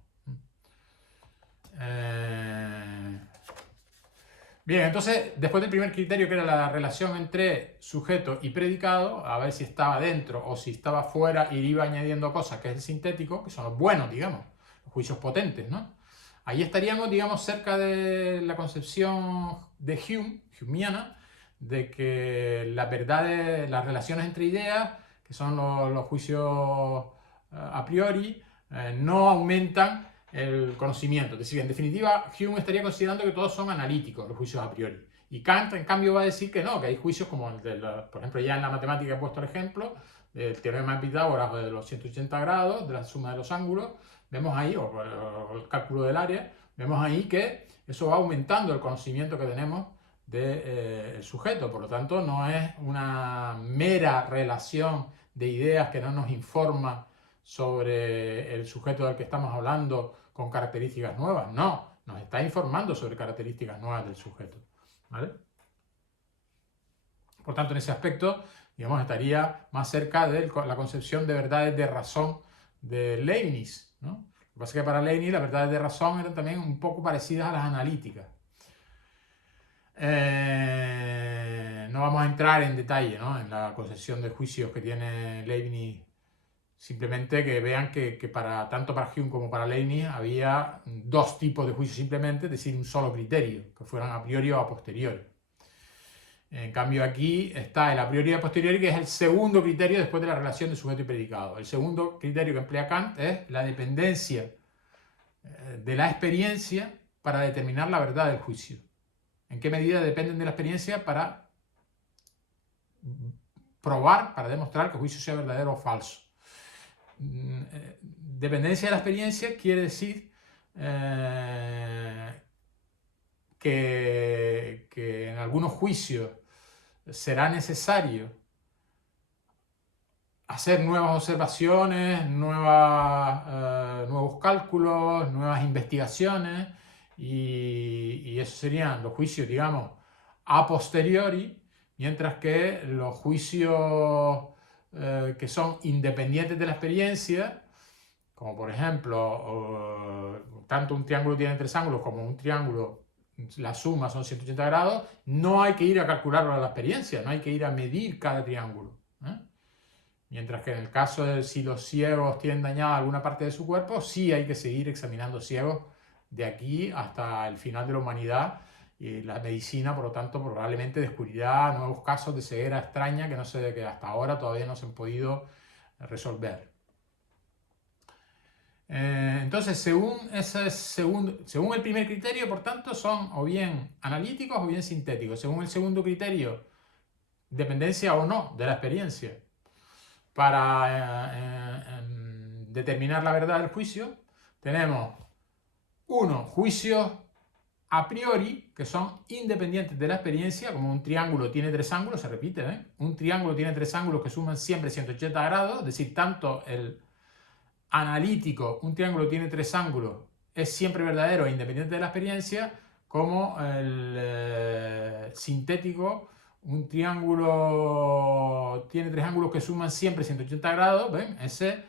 Bien, entonces, después del primer criterio, que era la relación entre sujeto y predicado, a ver si estaba dentro o si estaba fuera, y iba añadiendo cosas, que es el sintético, que son los buenos, digamos, los juicios potentes, ¿no? Ahí estaríamos, digamos, cerca de la concepción de Humeana, de que las verdades, las relaciones entre ideas, que son los juicios a priori, no aumentan el conocimiento. Es decir, en definitiva, Hume estaría considerando que todos son analíticos, los juicios a priori. Y Kant, en cambio, va a decir que no, que hay juicios como el de por ejemplo, ya en la matemática he puesto el ejemplo del teorema de Pitágoras de los 180 grados, de la suma de los ángulos, vemos ahí, o el cálculo del área, vemos ahí que eso va aumentando el conocimiento que tenemos del sujeto. Por lo tanto, no es una mera relación de ideas que no nos informa sobre el sujeto del que estamos hablando con características nuevas. No, nos está informando sobre características nuevas del sujeto, ¿vale? Por tanto, en ese aspecto, digamos, estaría más cerca de la concepción de verdades de razón de Leibniz, ¿no? Lo que pasa es que para Leibniz las verdades de razón eran también un poco parecidas a las analíticas. No vamos a entrar en detalle, ¿no?, en la concepción de juicios que tiene Leibniz. Simplemente que vean que tanto para Hume como para Leibniz había dos tipos de juicios simplemente, es decir, un solo criterio, que fueran a priori o a posteriori. En cambio aquí está el a priori y a posteriori, que es el segundo criterio después de la relación de sujeto y predicado. El segundo criterio que emplea Kant es la dependencia de la experiencia para determinar la verdad del juicio. ¿En qué medida dependen de la experiencia para probar, para demostrar que el juicio sea verdadero o falso? Dependencia de la experiencia quiere decir que en algunos juicios será necesario hacer nuevas observaciones, nuevos cálculos, nuevas investigaciones, y eso serían los juicios, digamos, a posteriori, mientras que los juicios que son independientes de la experiencia, como por ejemplo, tanto un triángulo tiene tres ángulos como un triángulo, la suma son 180 grados, no hay que ir a calcularlo a la experiencia, no hay que ir a medir cada triángulo, ¿eh? Mientras que en el caso de si los ciegos tienen dañada alguna parte de su cuerpo, sí hay que seguir examinando ciegos de aquí hasta el final de la humanidad. Y la medicina, por lo tanto, probablemente descubrirá nuevos casos de ceguera extraña que hasta ahora todavía no se han podido resolver. Entonces, según el primer criterio, por tanto, son o bien analíticos o bien sintéticos. Según el segundo criterio, dependencia o no de la experiencia para determinar la verdad del juicio, tenemos juicios a priori, que son independientes de la experiencia, como un triángulo tiene tres ángulos, se repite, ¿eh? Un triángulo tiene tres ángulos que suman siempre 180 grados, es decir, tanto el analítico, un triángulo tiene tres ángulos, es siempre verdadero e independiente de la experiencia, como el sintético, un triángulo tiene tres ángulos que suman siempre 180 grados, ¿ven? Ese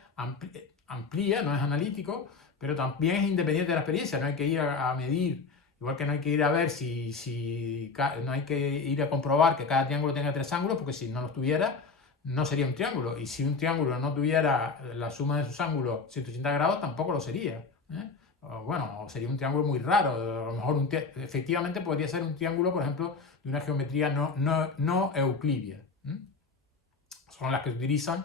amplía, no es analítico, pero también es independiente de la experiencia, no hay que ir a medir, igual que no hay que ir a ver no hay que ir a comprobar que cada triángulo tenga tres ángulos, porque si no los tuviera, no sería un triángulo. Y si un triángulo no tuviera la suma de sus ángulos 180 grados, tampoco lo sería, ¿eh? Bueno, sería un triángulo muy raro. A lo mejor efectivamente podría ser un triángulo, por ejemplo, de una geometría no euclídea. Son las que se utilizan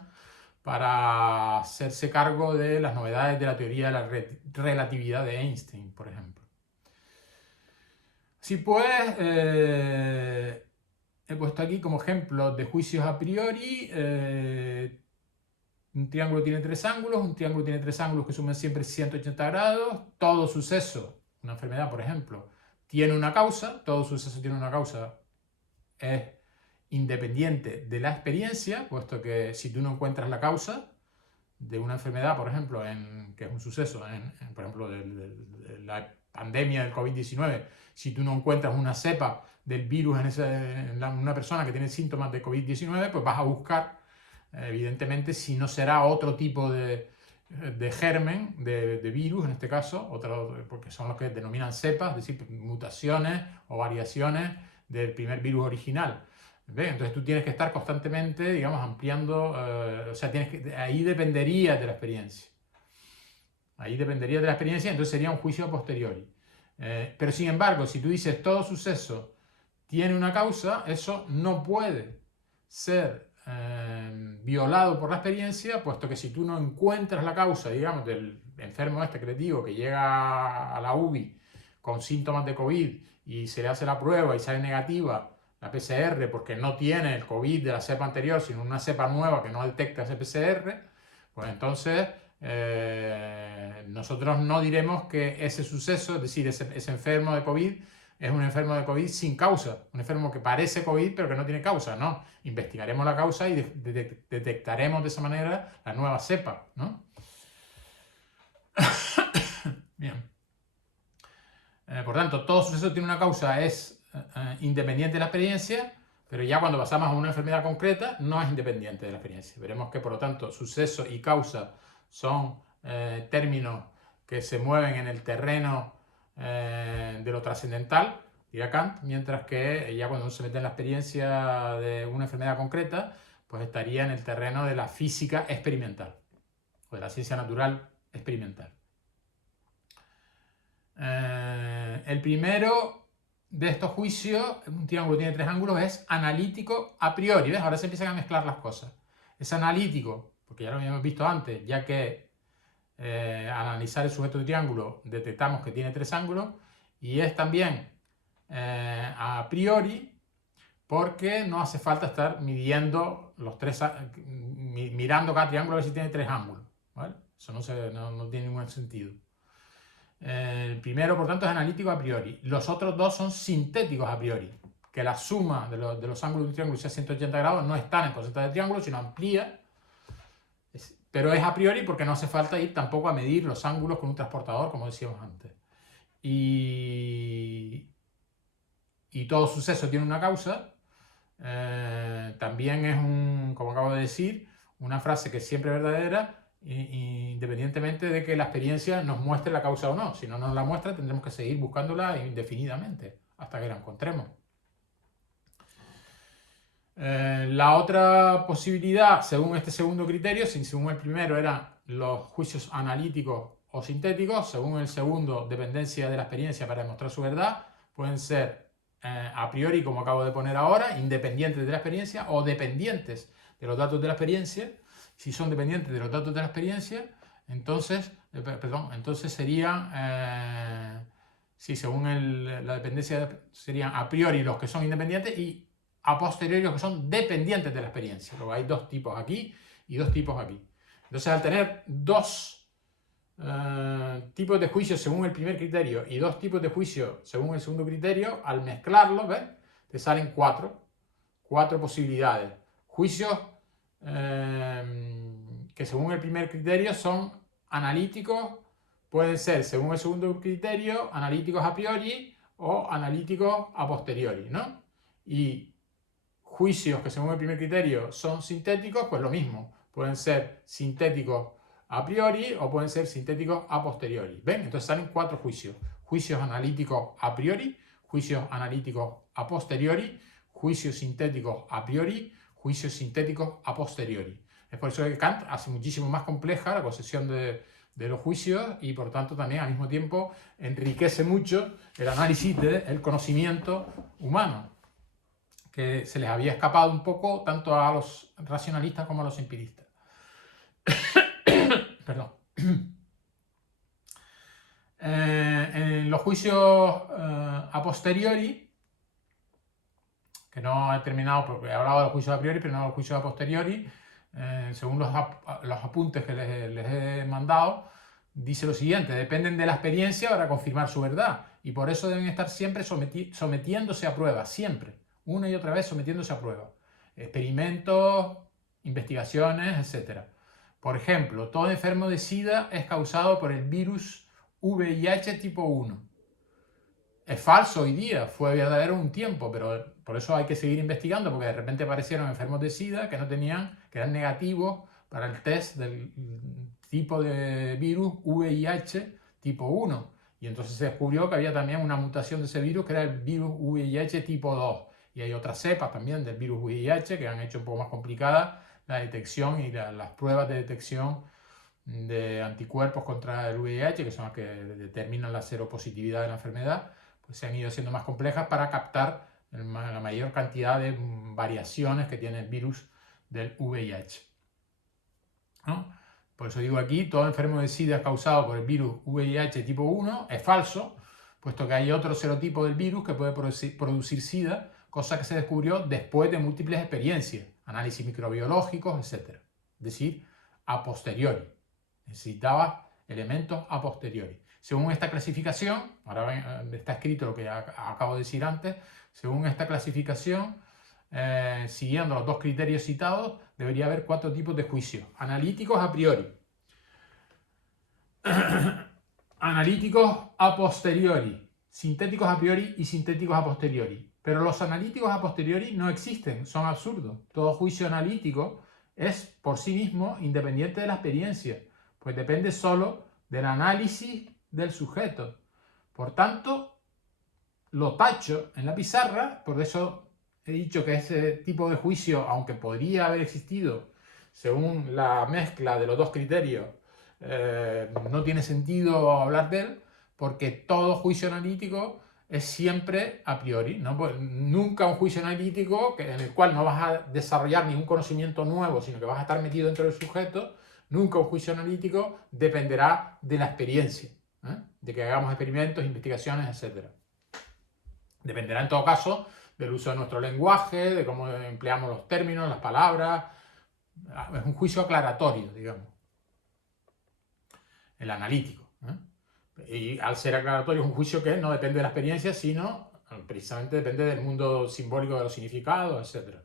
para hacerse cargo de las novedades de la teoría de la relatividad de Einstein, por ejemplo. Así pues, he puesto aquí como ejemplo de juicios a priori. Un triángulo tiene tres ángulos, que suman siempre 180 grados. Todo suceso, una enfermedad por ejemplo, tiene una causa. Todo suceso tiene una causa, es independiente de la experiencia, puesto que si tú no encuentras la causa de una enfermedad, por ejemplo, que es un suceso, por ejemplo, de la pandemia del COVID-19, si tú no encuentras una cepa del virus en una persona que tiene síntomas de COVID-19, pues vas a buscar, evidentemente, si no será otro tipo de germen, de virus en este caso, porque son los que denominan cepas, es decir, mutaciones o variaciones del primer virus original. ¿Ve? Entonces tú tienes que estar constantemente, digamos, ampliando, o sea, ahí dependería de la experiencia. Entonces sería un juicio a posteriori. Pero sin embargo, si tú dices todo suceso tiene una causa, eso no puede ser violado por la experiencia, puesto que si tú no encuentras la causa, digamos, del enfermo que te digo, que llega a la UBI con síntomas de COVID y se le hace la prueba y sale negativa la PCR porque no tiene el COVID de la cepa anterior, sino una cepa nueva que no detecta ese PCR, pues entonces nosotros no diremos que ese suceso, es decir, ese enfermo de COVID, es un enfermo de COVID sin causa, un enfermo que parece COVID pero que no tiene causa, ¿no? Investigaremos la causa y detectaremos de esa manera la nueva cepa, ¿no? Bien. Por tanto, todo suceso tiene una causa, es independiente de la experiencia, pero ya cuando pasamos a una enfermedad concreta no es independiente de la experiencia. Veremos que, por lo tanto, suceso y causa son términos que se mueven en el terreno de lo trascendental, dirá Kant, mientras que ya cuando uno se mete en la experiencia de una enfermedad concreta, pues estaría en el terreno de la física experimental, o de la ciencia natural experimental. El primero de estos juicios, un triángulo tiene tres ángulos, es analítico a priori. ¿Ves? Ahora se empiezan a mezclar las cosas. Es analítico, porque ya lo habíamos visto antes, ya que al analizar el sujeto de triángulo detectamos que tiene tres ángulos, y es también a priori porque no hace falta estar midiendo los tres, mirando cada triángulo a ver si tiene tres ángulos, ¿vale? Eso no tiene ningún sentido. El primero, por tanto, es analítico a priori. Los otros dos son sintéticos a priori, que la suma de los ángulos de un triángulo sea 180 grados no está en coseta de triángulo, sino amplía. Pero es a priori porque no hace falta ir tampoco a medir los ángulos con un transportador, como decíamos antes. Y todo suceso tiene una causa. También es, como acabo de decir, una frase que es siempre verdadera, independientemente de que la experiencia nos muestre la causa o no. Si no nos la muestra, tendremos que seguir buscándola indefinidamente hasta que la encontremos. La otra posibilidad, según este segundo criterio, según el primero eran los juicios analíticos o sintéticos, según el segundo, dependencia de la experiencia para demostrar su verdad, pueden ser a priori, como acabo de poner ahora, independientes de la experiencia o dependientes de los datos de la experiencia. Si son dependientes de los datos de la experiencia, entonces serían, según la dependencia, serían a priori los que son independientes y a posteriori los que son dependientes de la experiencia. Luego hay dos tipos aquí y dos tipos aquí. Entonces, al tener dos tipos de juicios según el primer criterio y dos tipos de juicios según el segundo criterio, al mezclarlos, ¿ves? Te salen cuatro posibilidades. Juicios que según el primer criterio son analíticos, pueden ser según el segundo criterio analíticos a priori o analíticos a posteriori, ¿no? Y juicios que según el primer criterio son sintéticos, pues lo mismo, pueden ser sintéticos a priori o pueden ser sintéticos a posteriori. ¿Ven? Entonces salen cuatro juicios. Juicios analíticos a priori, juicios analíticos a posteriori, juicios sintéticos a priori, juicios sintéticos a posteriori. Es por eso que Kant hace muchísimo más compleja la concepción de los juicios y por tanto también al mismo tiempo enriquece mucho el análisis del conocimiento humano, que se les había escapado un poco tanto a los racionalistas como a los empiristas. Perdón. En los juicios a posteriori, que no he terminado porque he hablado de los juicios a priori, pero no de los juicios a posteriori, según los apuntes que les he mandado, dice lo siguiente: dependen de la experiencia para confirmar su verdad y por eso deben estar siempre sometiéndose a prueba, siempre, una y otra vez sometiéndose a prueba. Experimentos, investigaciones, etc. Por ejemplo, todo enfermo de SIDA es causado por el virus VIH tipo 1. Es falso hoy día, fue verdadero un tiempo, pero por eso hay que seguir investigando, porque de repente aparecieron enfermos de SIDA que que eran negativos para el test del tipo de virus VIH tipo 1. Y entonces se descubrió que había también una mutación de ese virus que era el virus VIH tipo 2. Y hay otras cepas también del virus VIH que han hecho un poco más complicada la detección y las pruebas de detección de anticuerpos contra el VIH, que son las que determinan la seropositividad de la enfermedad, pues se han ido siendo más complejas para captar la mayor cantidad de variaciones que tiene el virus del VIH, ¿no? Por eso digo aquí, todo enfermo de SIDA causado por el virus VIH tipo 1 es falso, puesto que hay otro serotipo del virus que puede producir SIDA, cosa que se descubrió después de múltiples experiencias, análisis microbiológicos, etc. Es decir, a posteriori. Necesitaba elementos a posteriori. Según esta clasificación, ahora está escrito lo que acabo de decir antes, según esta clasificación, siguiendo los dos criterios citados, debería haber 4 tipos de juicios. Analíticos a priori, analíticos a posteriori, sintéticos a priori y sintéticos a posteriori. Pero los analíticos a posteriori no existen, son absurdos. Todo juicio analítico es por sí mismo independiente de la experiencia, pues depende solo del análisis del sujeto. Por tanto, lo tacho en la pizarra, por eso he dicho que ese tipo de juicio, aunque podría haber existido según la mezcla de los dos criterios, no tiene sentido hablar de él, porque todo juicio analítico es siempre a priori, ¿no? Pues nunca un juicio analítico en el cual no vas a desarrollar ningún conocimiento nuevo, sino que vas a estar metido dentro del sujeto, nunca un juicio analítico dependerá de la experiencia, de que hagamos experimentos, investigaciones, etc. Dependerá en todo caso del uso de nuestro lenguaje, de cómo empleamos los términos, las palabras. Es un juicio aclaratorio, digamos, el analítico. Y al ser aclaratorio es un juicio que no depende de la experiencia, sino precisamente depende del mundo simbólico de los significados, etc.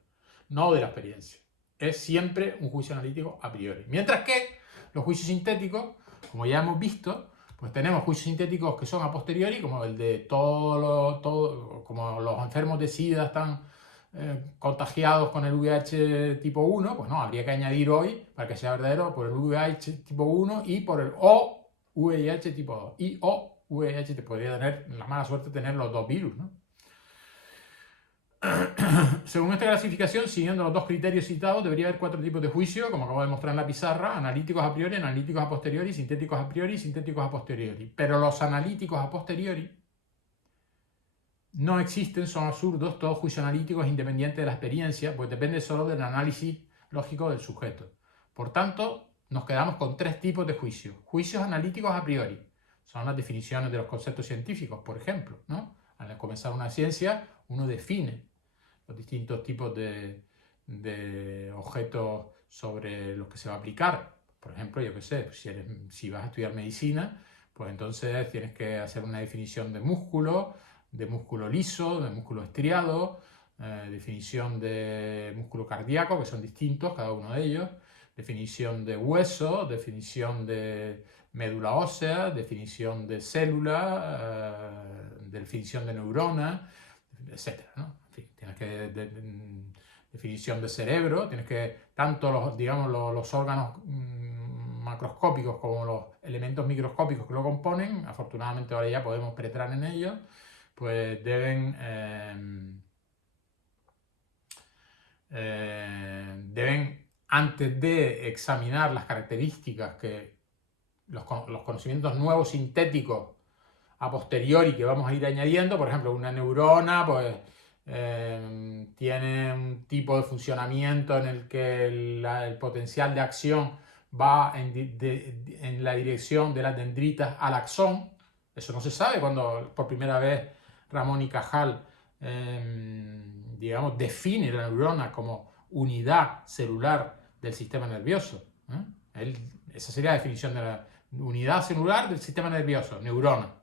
No de la experiencia. Es siempre un juicio analítico a priori. Mientras que los juicios sintéticos, como ya hemos visto, pues tenemos juicios sintéticos que son a posteriori, como el de como los enfermos de SIDA están contagiados con el VIH tipo 1, pues no, habría que añadir hoy, para que sea verdadero, por el VIH tipo 1 y por el VIH tipo 2. Y VIH te podría tener la mala suerte de tener los dos virus, ¿no? Según esta clasificación, siguiendo los dos criterios citados, debería haber 4 tipos de juicio, como acabo de mostrar en la pizarra: analíticos a priori, analíticos a posteriori, sintéticos a priori, sintéticos a posteriori. Pero los analíticos a posteriori no existen, son absurdos. Todo juicio analítico es independiente de la experiencia, pues depende solo del análisis lógico del sujeto. Por tanto, nos quedamos con 3 tipos de juicios. Juicios analíticos a priori. Son las definiciones de los conceptos científicos, por ejemplo, ¿no? Al comenzar una ciencia, uno define los distintos tipos de objetos sobre los que se va a aplicar. Por ejemplo, yo qué sé, si vas a estudiar medicina, pues entonces tienes que hacer una definición de músculo liso, de músculo estriado, definición de músculo cardíaco, que son distintos cada uno de ellos, definición de hueso, definición de médula ósea, definición de célula, definición de neurona, etc., ¿no? En fin, tienes que definición de cerebro, tienes que tanto los órganos macroscópicos como los elementos microscópicos que lo componen, afortunadamente ahora ya podemos penetrar en ellos, pues deben antes de examinar las características que los conocimientos nuevos sintéticos a posteriori que vamos a ir añadiendo, por ejemplo, una neurona, pues tiene un tipo de funcionamiento en el que el potencial de acción va en la dirección de las dendritas al axón. Eso no se sabe. Cuando por primera vez Ramón y Cajal define la neurona como unidad celular del sistema nervioso. Esa sería la definición de la unidad celular del sistema nervioso, neurona.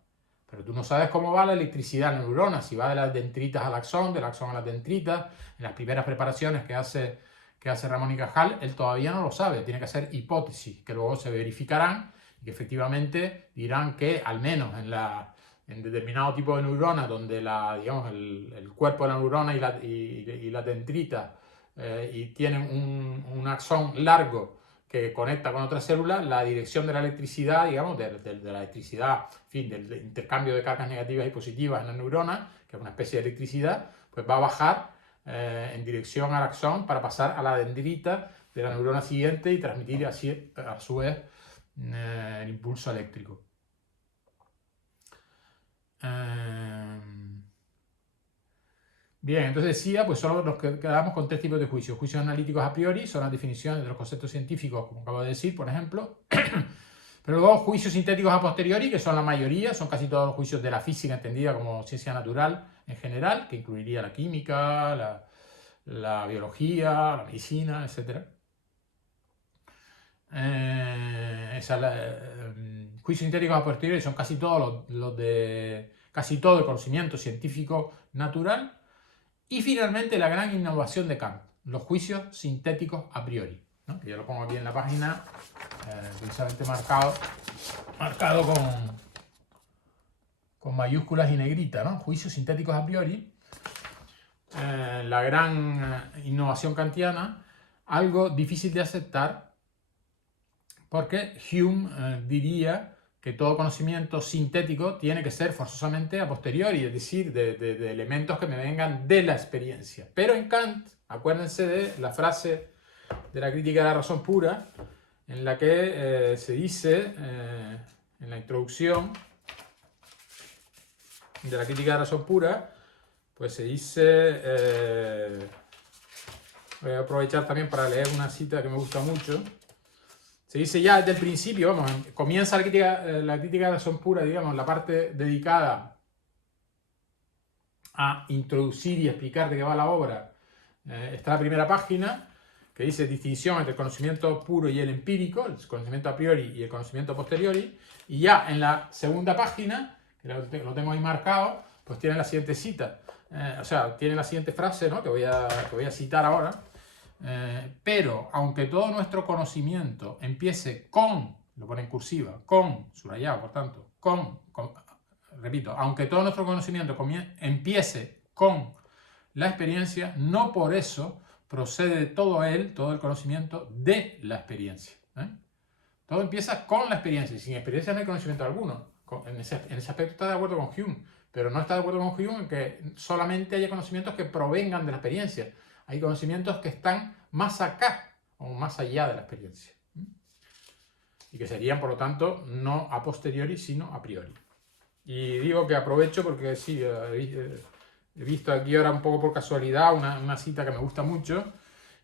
Pero tú no sabes cómo va la electricidad en la neurona, si va de las dendritas al axón, del axón a las dendritas. En las primeras preparaciones que hace Ramón y Cajal, él todavía no lo sabe, tiene que hacer hipótesis que luego se verificarán y que efectivamente dirán que al menos en determinado tipo de neurona donde el cuerpo de la neurona y la dendrita y tienen un axón largo que conecta con otras células, la dirección de la electricidad, de la electricidad, en fin, del intercambio de cargas negativas y positivas en la neurona, que es una especie de electricidad, pues va a bajar en dirección al axón para pasar a la dendrita de la neurona siguiente y transmitir así, a su vez, el impulso eléctrico. Bien, entonces decía, pues solo nos quedamos con 3 tipos de juicios. Juicios analíticos a priori son las definiciones de los conceptos científicos, como acabo de decir, por ejemplo. Pero luego juicios sintéticos a posteriori, que son la mayoría, son casi todos los juicios de la física entendida como ciencia natural en general, que incluiría la química, la biología, la medicina, etc. Juicios sintéticos a posteriori son casi todos los de casi todo el conocimiento científico natural. Y finalmente la gran innovación de Kant, los juicios sintéticos a priori, ¿no? Que yo lo pongo aquí en la página, precisamente marcado con mayúsculas y negrita, ¿no? Juicios sintéticos a priori, la gran innovación kantiana, algo difícil de aceptar porque Hume diría que todo conocimiento sintético tiene que ser forzosamente a posteriori, es decir, de elementos que me vengan de la experiencia. Pero en Kant, acuérdense de la frase de la crítica de la razón pura, en la que se dice, en la introducción de la crítica de la razón pura, pues se dice, voy a aprovechar también para leer una cita que me gusta mucho. Se dice ya desde el principio, vamos, comienza la crítica de la razón pura, digamos, la parte dedicada a introducir y explicar de qué va la obra. Está la primera página, que dice distinción entre el conocimiento puro y el empírico, el conocimiento a priori y el conocimiento a posteriori. Y ya en la segunda página, que lo tengo ahí marcado, pues tiene la siguiente cita. O sea, tiene la siguiente frase, ¿no? que voy a citar ahora. Pero aunque todo nuestro conocimiento empiece con, lo pone en cursiva, con, subrayado por tanto, repito, aunque todo nuestro conocimiento empiece con la experiencia, no por eso procede todo el conocimiento de la experiencia. Todo empieza con la experiencia, y sin experiencia no hay conocimiento alguno. En ese aspecto está de acuerdo con Hume, pero no está de acuerdo con Hume en que solamente haya conocimientos que provengan de la experiencia. Hay conocimientos que están más acá o más allá de la experiencia. Y que serían, por lo tanto, no a posteriori, sino a priori. Y digo que aprovecho porque sí, he visto aquí ahora un poco por casualidad una cita que me gusta mucho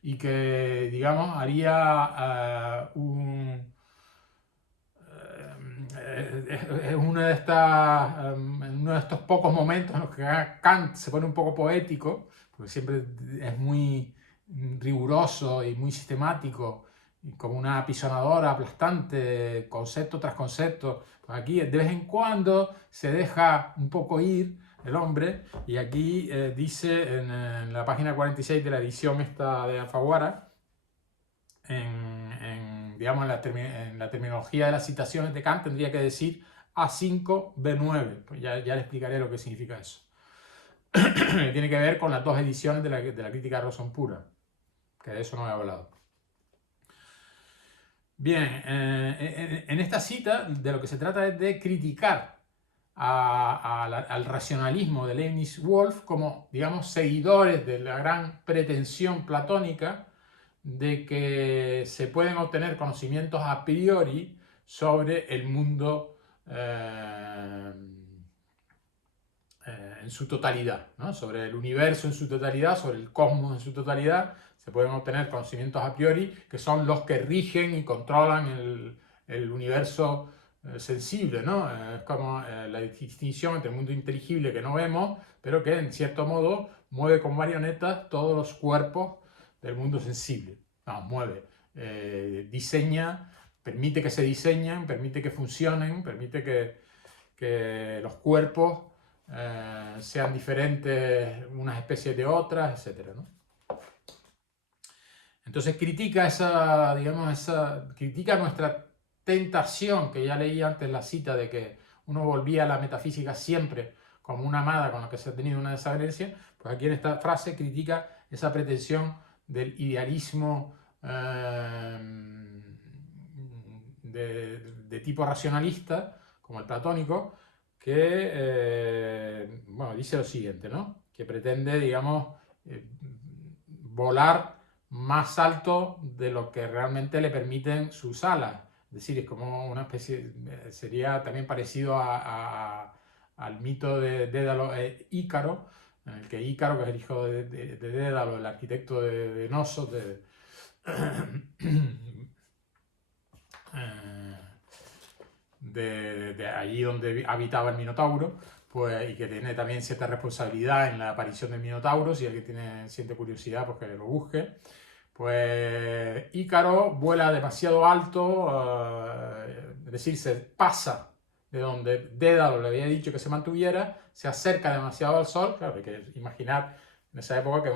y que, digamos, haría es uno de estos pocos momentos en los que Kant se pone un poco poético, porque siempre es muy riguroso y muy sistemático, y como una apisonadora aplastante, concepto tras concepto. Pues aquí de vez en cuando se deja un poco ir el hombre, y aquí dice en la página 46 de la edición esta de Alfaguara, digamos, en la terminología de las citaciones de Kant tendría que decir A5B9. Pues ya le explicaré lo que significa eso. Tiene que ver con las dos ediciones de la crítica de razón pura, que de eso no he hablado. Bien, en esta cita de lo que se trata es de criticar al racionalismo de Leibniz-Wolff como, digamos, seguidores de la gran pretensión platónica de que se pueden obtener conocimientos a priori sobre el mundo en su totalidad, ¿no? Sobre el universo en su totalidad, sobre el cosmos en su totalidad. Se pueden obtener conocimientos a priori que son los que rigen y controlan el universo sensible, ¿no? Es como la distinción entre el mundo inteligible que no vemos, pero que en cierto modo mueve con marionetas todos los cuerpos del mundo sensible. No, mueve, diseña, permite que se diseñen, permite que funcionen, permite que los cuerpos sean diferentes unas especies de otras, etc., ¿no? Entonces critica critica nuestra tentación, que ya leí antes la cita de que uno volvía a la metafísica siempre como una amada con la que se ha tenido una desavenencia. Pues aquí en esta frase critica esa pretensión del idealismo de tipo racionalista, como el platónico, que bueno, dice lo siguiente, ¿no? Que pretende, digamos, volar más alto de lo que realmente le permiten sus alas. Es decir, es como una especie, sería también parecido al mito de Dédalo e Ícaro, en el que Ícaro, que es el hijo de Dédalo, el arquitecto de Nosos, de allí donde habitaba el Minotauro, pues, y que tiene también cierta responsabilidad en la aparición del Minotauro. Si alguien siente curiosidad, pues que lo busque. Pues Ícaro vuela demasiado alto, es decir, se pasa de donde Dédalo le había dicho que se mantuviera, se acerca demasiado al Sol. Claro, hay que imaginar en esa época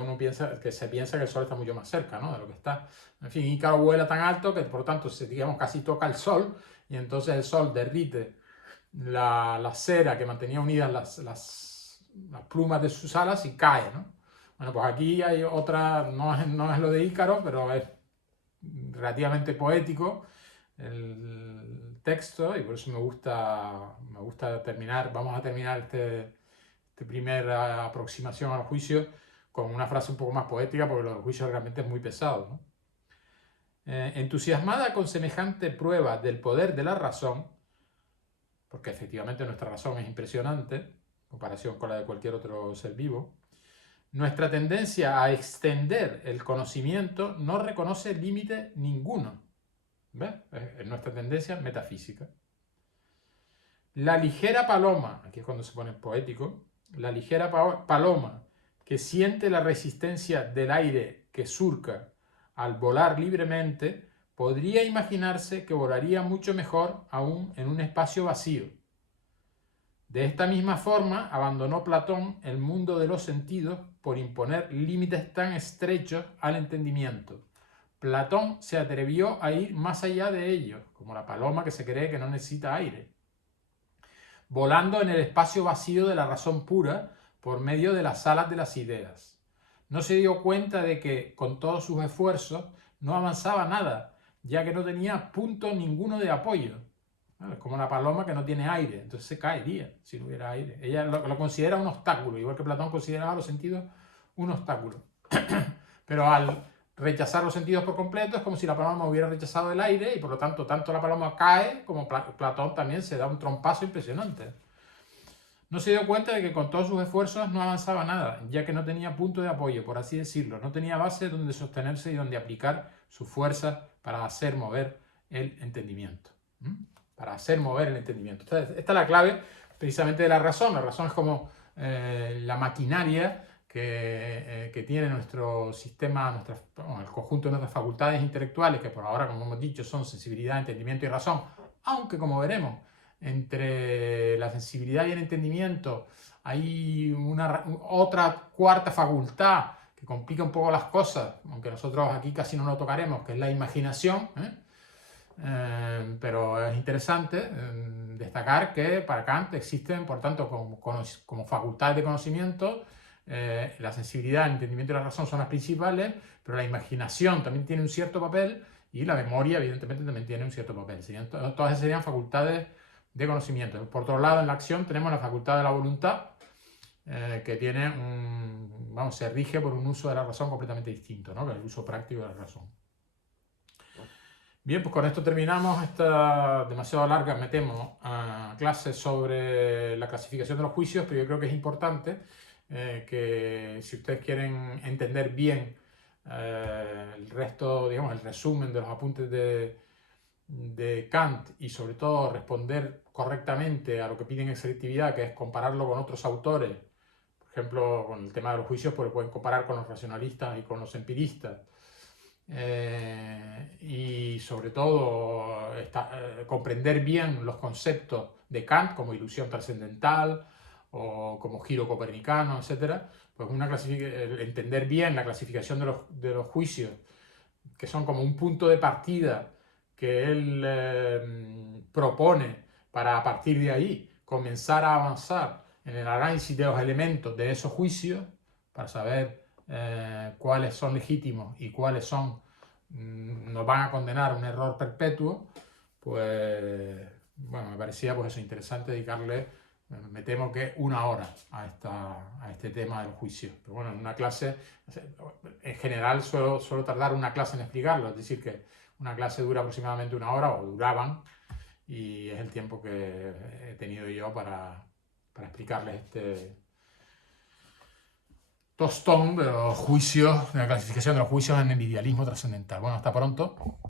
que se piensa que el Sol está mucho más cerca, ¿no?, de lo que está. En fin, Ícaro vuela tan alto que por tanto digamos, casi toca el Sol, y entonces el Sol derrite la cera que mantenía unidas las plumas de sus alas y cae, ¿no? Bueno, pues aquí hay otra, no es lo de Ícaro, pero es relativamente poético el texto, y por eso me gusta terminar. Vamos a terminar esta primera aproximación al juicio con una frase un poco más poética, porque los juicios realmente es muy pesado, ¿no? Entusiasmada con semejante prueba del poder de la razón, porque efectivamente nuestra razón es impresionante en comparación con la de cualquier otro ser vivo, nuestra tendencia a extender el conocimiento no reconoce límite ninguno. ¿Ves? Es nuestra tendencia metafísica. La ligera paloma, aquí es cuando se pone poético, la ligera paloma que siente la resistencia del aire que surca al volar libremente, podría imaginarse que volaría mucho mejor aún en un espacio vacío. De esta misma forma, abandonó Platón el mundo de los sentidos por imponer límites tan estrechos al entendimiento. Platón se atrevió a ir más allá de ellos, como la paloma que se cree que no necesita aire, volando en el espacio vacío de la razón pura por medio de las alas de las ideas. No se dio cuenta de que, con todos sus esfuerzos, no avanzaba nada, ya que no tenía punto ninguno de apoyo. Es como la paloma que no tiene aire, entonces se caería si no hubiera aire. Ella lo considera un obstáculo, igual que Platón consideraba los sentidos un obstáculo. Pero al rechazar los sentidos por completo, es como si la paloma hubiera rechazado el aire, y por lo tanto la paloma cae, como Platón también se da un trompazo impresionante. No se dio cuenta de que con todos sus esfuerzos no avanzaba nada, ya que no tenía punto de apoyo, por así decirlo. No tenía base donde sostenerse y donde aplicar su fuerza para hacer mover el entendimiento. Para hacer mover el entendimiento. Esta es la clave precisamente de la razón. La razón es como la maquinaria que tiene nuestro sistema, el conjunto de nuestras facultades intelectuales, que por ahora, como hemos dicho, son sensibilidad, entendimiento y razón, aunque, como veremos, entre la sensibilidad y el entendimiento hay otra cuarta facultad que complica un poco las cosas, aunque nosotros aquí casi no lo tocaremos, que es la imaginación, pero es interesante destacar que para Kant existen, por tanto, como facultades de conocimiento, la sensibilidad, el entendimiento y la razón son las principales, pero la imaginación también tiene un cierto papel, y la memoria, evidentemente, también tiene un cierto papel. Todas esas serían facultades de conocimiento. Por otro lado, en la acción tenemos la facultad de la voluntad, que tiene se rige por un uso de la razón completamente distinto, ¿no?, que es el uso práctico de la razón. Bien, pues con esto terminamos esta demasiado larga, me temo, clase sobre la clasificación de los juicios, pero yo creo que es importante que, si ustedes quieren entender bien el resto, digamos, el resumen de los apuntes de Kant, y sobre todo responder correctamente a lo que piden en selectividad, que es compararlo con otros autores, por ejemplo, con el tema de los juicios, pues pueden comparar con los racionalistas y con los empiristas. Y sobre todo comprender bien los conceptos de Kant como ilusión trascendental o como giro copernicano, etc. Pues entender bien la clasificación de los juicios, que son como un punto de partida que él propone para, a partir de ahí, comenzar a avanzar en el análisis de los elementos de esos juicios, para saber cuáles son legítimos y cuáles nos van a condenar a un error perpetuo. Pues bueno, me parecía pues eso, interesante dedicarle, me temo que 1 hora a este tema del juicio. Pero bueno, en una clase, en general suelo tardar una clase en explicarlo, es decir, que una clase dura aproximadamente 1 hora, o duraban, y es el tiempo que he tenido yo para explicarles este tostón de los juicios, de la clasificación de los juicios en el idealismo trascendental. Bueno, hasta pronto.